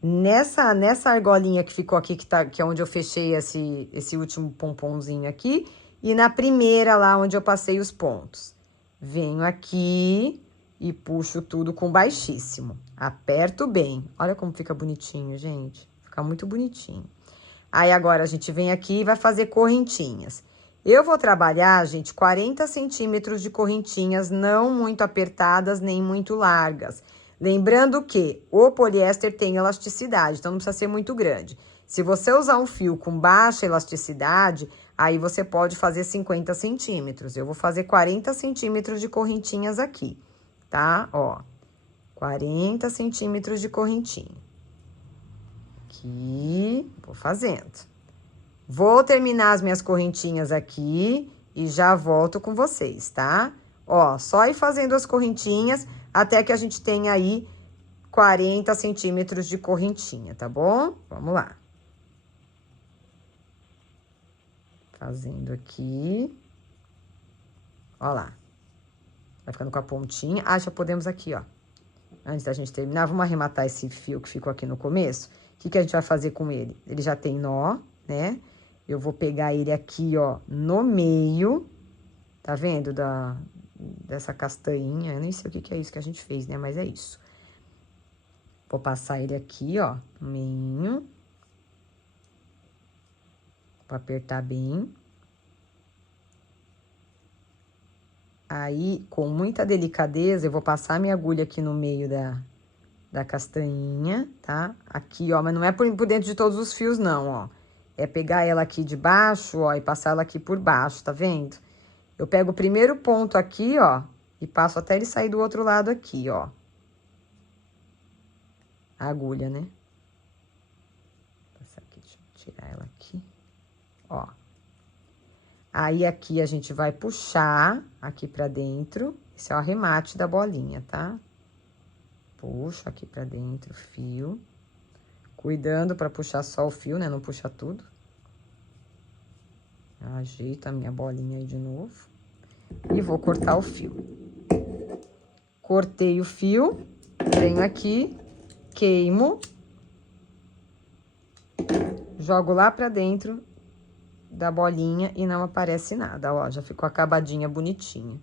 Nessa argolinha que ficou aqui, que é onde eu fechei esse último pomponzinho aqui. E na primeira lá, onde eu passei os pontos. Venho aqui e puxo tudo com baixíssimo. Aperto bem. Olha como fica bonitinho, gente. Fica muito bonitinho. Aí, agora, a gente vem aqui e vai fazer correntinhas. Eu vou trabalhar, gente, 40 centímetros de correntinhas, não muito apertadas, nem muito largas. Lembrando que o poliéster tem elasticidade, então não precisa ser muito grande. Se você usar um fio com baixa elasticidade, aí você pode fazer 50 centímetros. Eu vou fazer 40 centímetros de correntinhas aqui, tá? Ó, 40 centímetros de correntinha. Aqui, vou fazendo. Vou terminar as minhas correntinhas aqui e já volto com vocês, tá? Ó, só ir fazendo as correntinhas até que a gente tenha aí 40 centímetros de correntinha, tá bom? Vamos lá. Fazendo aqui. Ó lá. Vai ficando com a pontinha. Ah, já podemos aqui, ó. Antes da gente terminar, vamos arrematar esse fio que ficou aqui no começo. O que a gente vai fazer com ele? Ele já tem nó, né? Eu vou pegar ele aqui, ó, no meio, tá vendo? Dessa castanhinha, eu nem sei o que é isso que a gente fez, né? Mas é isso. Vou passar ele aqui, ó, no meio. Pra apertar bem. Aí, com muita delicadeza, eu vou passar minha agulha aqui no meio da castanhinha, tá? Aqui, ó, mas não é por dentro de todos os fios, não, ó. É pegar ela aqui de baixo, ó, e passar ela aqui por baixo, tá vendo? Eu pego o primeiro ponto aqui, ó, e passo até ele sair do outro lado aqui, ó. A agulha, né? Vou passar aqui, deixa eu tirar ela aqui. Ó. Aí, aqui a gente vai puxar aqui pra dentro. Esse é o arremate da bolinha, tá? Puxo aqui pra dentro o fio. Cuidando pra puxar só o fio, né? Não puxa tudo. Ajeito a minha bolinha aí de novo. E vou cortar o fio. Cortei o fio. Venho aqui, queimo. Jogo lá pra dentro da bolinha e não aparece nada, ó. Já ficou acabadinha, bonitinha,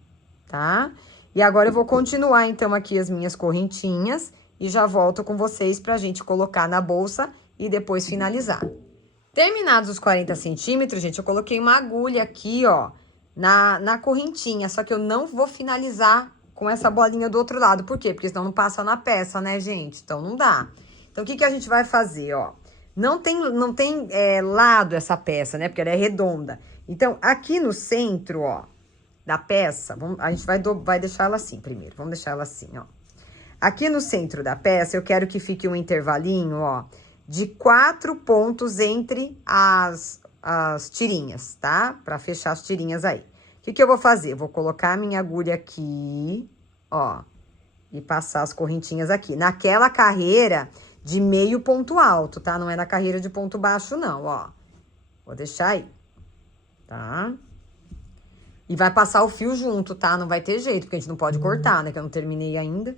tá? E agora eu vou continuar, então, aqui as minhas correntinhas e já volto com vocês pra gente colocar na bolsa e depois finalizar. Terminados os 40 centímetros, gente, eu coloquei uma agulha aqui, ó, na correntinha, só que eu não vou finalizar com essa bolinha do outro lado. Por quê? Porque senão não passa na peça, né, gente? Então, não dá. Então, o que a gente vai fazer, ó? Não tem lado essa peça, né? Porque ela é redonda. Então, aqui no centro, ó, da peça, a gente vai deixar ela assim primeiro. Vamos deixar ela assim, ó. Aqui no centro da peça, eu quero que fique um intervalinho, ó, de 4 pontos entre as tirinhas, tá? Pra fechar as tirinhas aí. O que eu vou fazer? Vou colocar a minha agulha aqui, ó, e passar as correntinhas aqui. Naquela carreira de meio ponto alto, tá? Não é na carreira de ponto baixo, não, ó. Vou deixar aí, tá? E vai passar o fio junto, tá? Não vai ter jeito, porque a gente não pode cortar, né? Que eu não terminei ainda.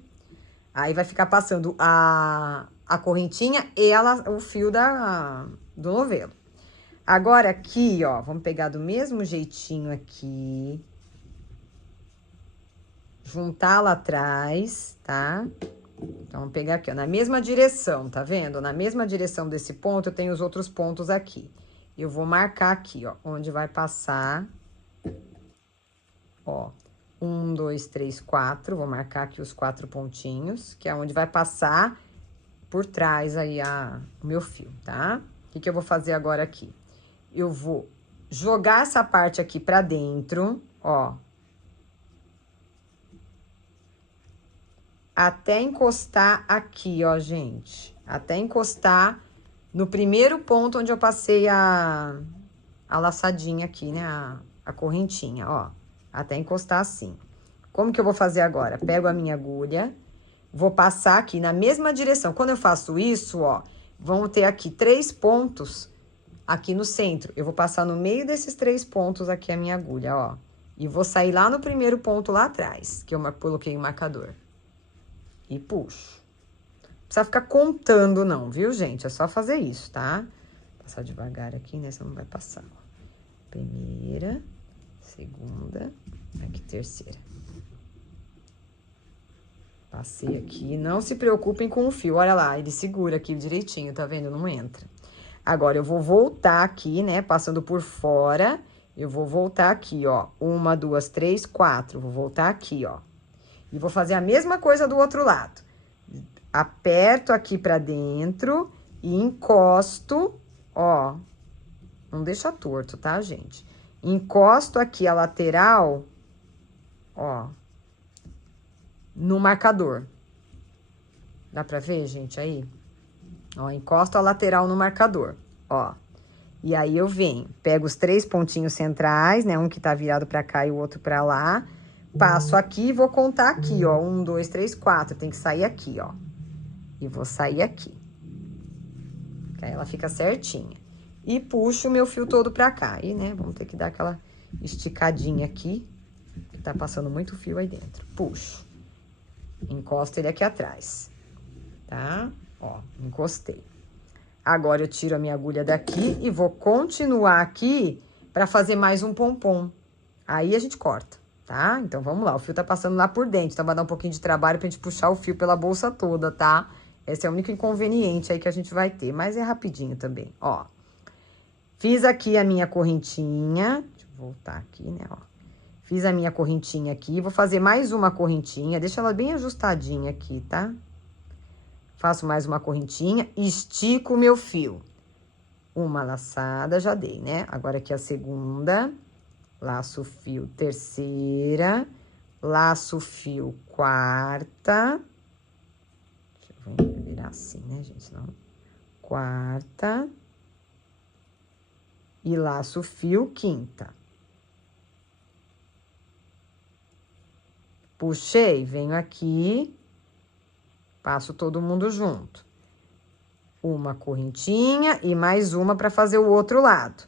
Aí, vai ficar passando a correntinha e o fio do novelo. Agora, aqui, ó, vamos pegar do mesmo jeitinho aqui. Juntar lá atrás, tá? Então, vamos pegar aqui, ó, na mesma direção, tá vendo? Na mesma direção desse ponto, eu tenho os outros pontos aqui. Eu vou marcar aqui, ó, onde vai passar, ó, 1, 2, 3, 4. Vou marcar aqui os 4 pontinhos, que é onde vai passar por trás aí o meu fio, tá? O que eu vou fazer agora aqui? Eu vou jogar essa parte aqui pra dentro, ó. até encostar aqui, ó, gente. Até encostar no primeiro ponto onde eu passei a laçadinha aqui, né? A correntinha, ó. Até encostar assim. Como que eu vou fazer agora? Pego a minha agulha, vou passar aqui na mesma direção. Quando eu faço isso, ó, vão ter aqui 3 pontos aqui no centro. Eu vou passar no meio desses 3 pontos aqui a minha agulha, ó. E vou sair lá no primeiro ponto lá atrás, que eu coloquei o marcador. E puxo. Não precisa ficar contando não, viu, gente? É só fazer isso, tá? Passar devagar aqui, né? Senão não vai passar, ó. Primeira, segunda, aqui terceira. Passei aqui, não se preocupem com o fio, olha lá, ele segura aqui direitinho, tá vendo? Não entra. Agora, eu vou voltar aqui, né, passando por fora, eu vou voltar aqui, ó, 1, 2, 3, 4, vou voltar aqui, ó. E vou fazer a mesma coisa do outro lado. Aperto aqui pra dentro e encosto, ó, não deixa torto, tá, gente? Encosto aqui a lateral, ó, no marcador. Dá pra ver, gente, aí? Ó, encosto a lateral no marcador, ó. E aí, eu venho, pego os 3 pontinhos centrais, né? Um que tá virado pra cá e o outro pra lá. Passo aqui e vou contar aqui, ó. 1, 2, 3, 4. Tem que sair aqui, ó. E vou sair aqui. Que aí ela fica certinha. E puxo o meu fio todo pra cá. E, né, vamos ter que dar aquela esticadinha aqui. Que tá passando muito fio aí dentro. Puxo. Encosto ele aqui atrás. Tá? Ó, encostei. Agora, eu tiro a minha agulha daqui e vou continuar aqui pra fazer mais um pompom. Aí, a gente corta, tá? Então, vamos lá. O fio tá passando lá por dentro, então vai dar um pouquinho de trabalho pra gente puxar o fio pela bolsa toda, tá? Esse é o único inconveniente aí que a gente vai ter, mas é rapidinho também, ó. Fiz aqui a minha correntinha. Deixa eu voltar aqui, né, ó. Fiz a minha correntinha aqui, vou fazer mais uma correntinha, deixa ela bem ajustadinha aqui, tá? Faço mais uma correntinha, estico o meu fio. Uma laçada, já dei, né? Agora aqui a segunda, laço o fio terceira, laço o fio quarta. Deixa eu virar assim, né, gente? Senão... Quarta. E laço o fio quinta. Puxei, venho aqui, passo todo mundo junto. Uma correntinha e mais uma para fazer o outro lado.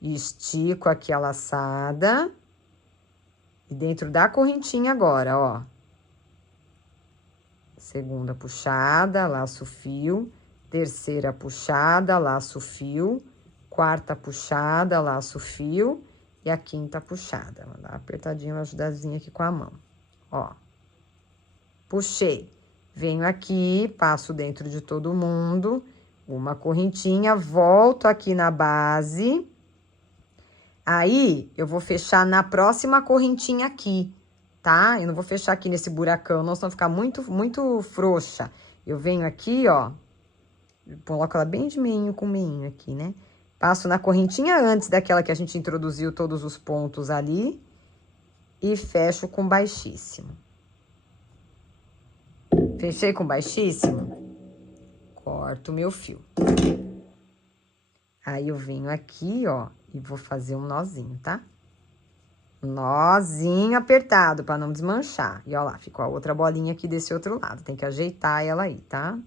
Estico aqui a laçada. E dentro da correntinha agora, ó. Segunda puxada, laço o fio. Terceira puxada, laço o fio. Quarta puxada, laço o fio. E a quinta puxada. Vou dar uma apertadinha, uma ajudazinha aqui com a mão. Ó. Puxei. Venho aqui, passo dentro de todo mundo, uma correntinha, volto aqui na base. Aí, eu vou fechar na próxima correntinha aqui, tá? Eu não vou fechar aqui nesse buracão, não, senão ficar muito frouxa. Eu venho aqui, ó, coloco ela bem de meinho com meinho aqui, né? Passo na correntinha antes daquela que a gente introduziu todos os pontos ali e fecho com baixíssimo. Fechei com baixíssimo, corto o meu fio. Aí, eu venho aqui, ó, e vou fazer um nozinho, tá? Nozinho apertado, pra não desmanchar. E, ó lá, ficou a outra bolinha aqui desse outro lado. Tem que ajeitar ela aí, tá?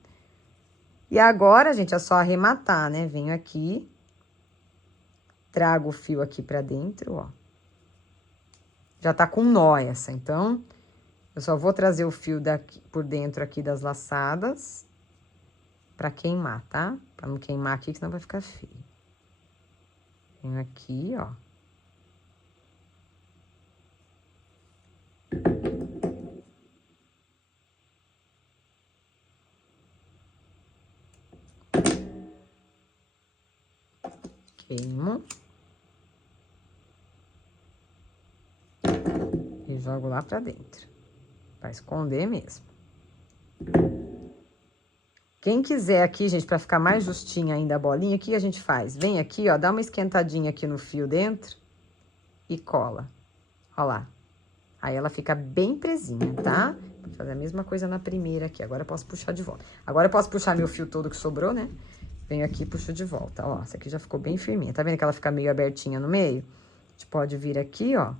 E agora, gente, é só arrematar, né? Venho aqui, trago o fio aqui pra dentro, ó. Já tá com nó essa, então... Eu só vou trazer o fio daqui, por dentro aqui das laçadas, pra queimar, tá? Pra não queimar aqui, que senão vai ficar feio. Venho aqui, ó. Queimo. E jogo lá pra dentro. Pra esconder mesmo. Quem quiser aqui, gente, pra ficar mais justinha ainda a bolinha, o que a gente faz? Vem aqui, ó, dá uma esquentadinha aqui no fio dentro e cola. Ó lá. Aí, ela fica bem presinha, tá? Vou fazer a mesma coisa na primeira aqui. Agora eu posso puxar de volta. Agora eu posso puxar meu fio todo que sobrou, né? Venho aqui e puxo de volta. Ó, essa aqui já ficou bem firminha. Tá vendo que ela fica meio abertinha no meio? A gente pode vir aqui, ó.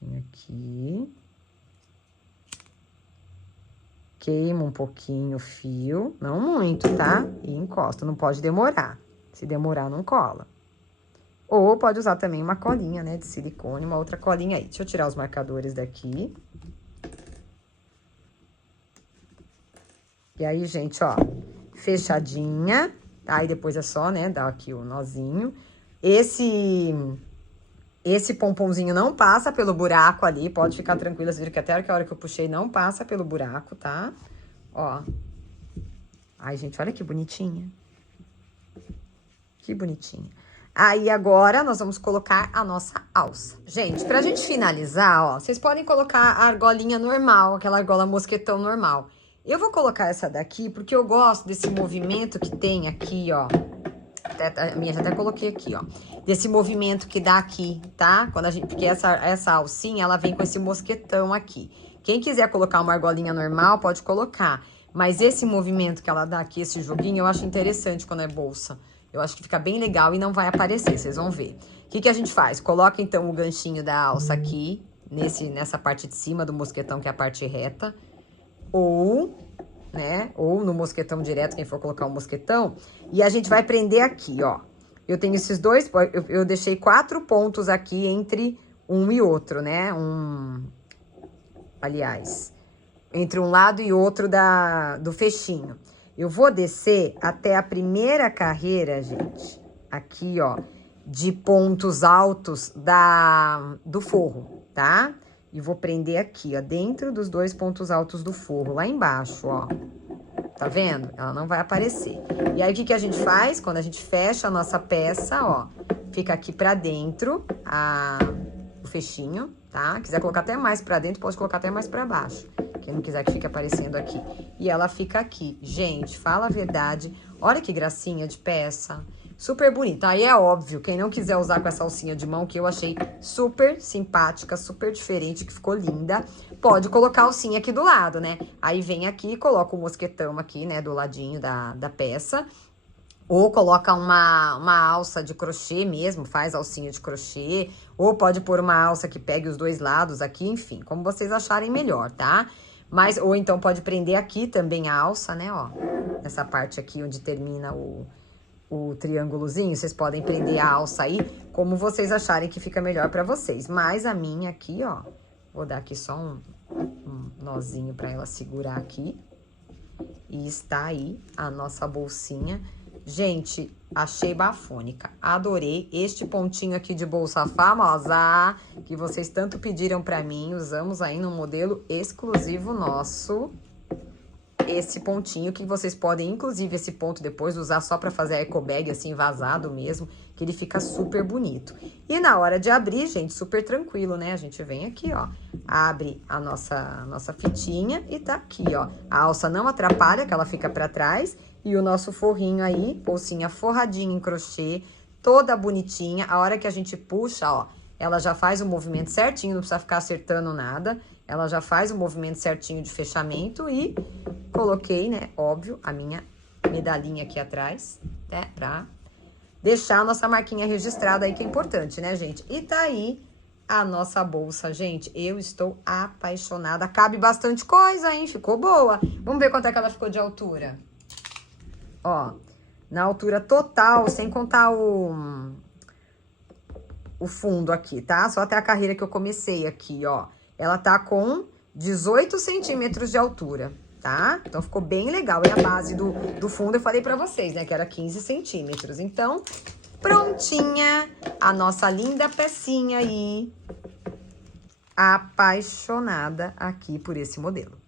Vem aqui. Queima um pouquinho o fio. Não muito, tá? E encosta. Não pode demorar. Se demorar, não cola. Ou pode usar também uma colinha, né, de silicone, uma outra colinha aí. Deixa eu tirar os marcadores daqui. E aí, gente, ó, fechadinha, tá? Aí depois é só, né, dar aqui o nozinho. Esse pomponzinho não passa pelo buraco ali, pode ficar tranquila. Vocês viram que até a hora que eu puxei não passa pelo buraco, tá? Ó. Ai, gente, olha que bonitinha. Que bonitinha. Aí, agora, nós vamos colocar a nossa alça. Gente, pra gente finalizar, ó, vocês podem colocar a argolinha normal, aquela argola mosquetão normal. Eu vou colocar essa daqui porque eu gosto desse movimento que tem aqui, ó. A minha já até coloquei aqui, ó. Desse movimento que dá aqui, tá? Porque essa alcinha, ela vem com esse mosquetão aqui. Quem quiser colocar uma argolinha normal, pode colocar. Mas esse movimento que ela dá aqui, esse joguinho, eu acho interessante quando é bolsa. Eu acho que fica bem legal e não vai aparecer, vocês vão ver. O que a gente faz? Coloca, então, o ganchinho da alça aqui, nessa parte de cima do mosquetão, que é a parte reta. Ou, né, ou no mosquetão direto, quem for colocar o mosquetão. E a gente vai prender aqui, ó. Eu tenho esses dois, eu deixei 4 pontos aqui entre um e outro, né? Aliás, entre um lado e outro do fechinho. Eu vou descer até a primeira carreira, gente, aqui, ó, de pontos altos do forro, tá? E vou prender aqui, ó, dentro dos 2 pontos altos do forro, lá embaixo, ó. Tá vendo? Ela não vai aparecer. E aí, o que a gente faz? Quando a gente fecha a nossa peça, ó, fica aqui pra dentro o fechinho, tá? Quiser colocar até mais pra dentro, pode colocar até mais pra baixo. Quem não quiser que fique aparecendo aqui. E ela fica aqui. Gente, fala a verdade. Olha que gracinha de peça. Super bonita. Aí é óbvio, quem não quiser usar com essa alcinha de mão, que eu achei super simpática, super diferente, que ficou linda, pode colocar a alcinha aqui do lado, né? Aí vem aqui e coloca o mosquetão aqui, né, do ladinho da peça. Ou coloca uma alça de crochê mesmo, faz alcinha de crochê. Ou pode pôr uma alça que pegue os 2 lados aqui, enfim, como vocês acharem melhor, tá? Ou então pode prender aqui também a alça, né, ó. Essa parte aqui onde termina o triângulozinho, vocês podem prender a alça aí, como vocês acharem que fica melhor pra vocês. Mas a minha aqui, ó, vou dar aqui só um nozinho pra ela segurar aqui. E está aí a nossa bolsinha. Gente, achei bafônica, adorei este pontinho aqui de bolsa famosa, que vocês tanto pediram pra mim, usamos aí no modelo exclusivo nosso, esse pontinho que vocês podem, inclusive, esse ponto depois usar só pra fazer a eco bag, assim, vazado mesmo, que ele fica super bonito. E na hora de abrir, gente, super tranquilo, né? A gente vem aqui, ó, abre a nossa fitinha e tá aqui, ó. A alça não atrapalha, que ela fica pra trás, e o nosso forrinho aí, bolsinha forradinha em crochê, toda bonitinha. A hora que a gente puxa, ó, ela já faz o movimento certinho, não precisa ficar acertando nada. Ela já faz o movimento certinho de fechamento e coloquei, né, óbvio, a minha medalhinha aqui atrás, né, pra deixar a nossa marquinha registrada aí, que é importante, né, gente? E tá aí a nossa bolsa, gente. Eu estou apaixonada. Cabe bastante coisa, hein? Ficou boa. Vamos ver quanto é que ela ficou de altura. Ó, na altura total, sem contar o fundo aqui, tá? Só até a carreira que eu comecei aqui, ó. Ela tá com 18 centímetros de altura, tá? Então, ficou bem legal. E a base do fundo eu falei pra vocês, né? Que era 15 centímetros. Então, prontinha a nossa linda pecinha aí. Apaixonada aqui por esse modelo.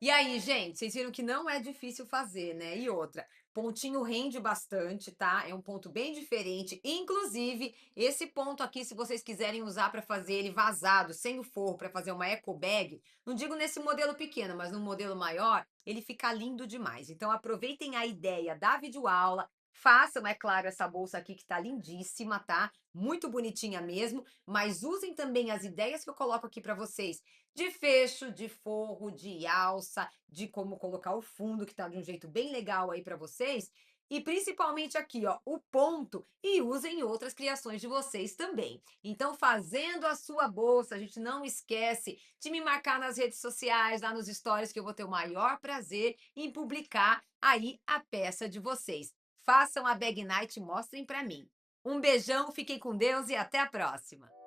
E aí, gente, vocês viram que não é difícil fazer, né? E outra, pontinho rende bastante, tá? É um ponto bem diferente. Inclusive, esse ponto aqui, se vocês quiserem usar para fazer ele vazado, sem o forro, para fazer uma eco bag, não digo nesse modelo pequeno, mas no modelo maior, ele fica lindo demais. Então, aproveitem a ideia da videoaula, Façam, é claro, essa bolsa aqui que tá lindíssima, tá? Muito bonitinha mesmo, mas usem também as ideias que eu coloco aqui para vocês, de fecho, de forro, de alça, de como colocar o fundo, que tá de um jeito bem legal aí para vocês, e principalmente aqui, ó, o ponto, e usem outras criações de vocês também. Então, fazendo a sua bolsa, a gente não esquece de me marcar nas redes sociais, lá nos stories, que eu vou ter o maior prazer em publicar aí a peça de vocês. Façam a bag night e mostrem para mim. Um beijão, fiquem com Deus e até a próxima!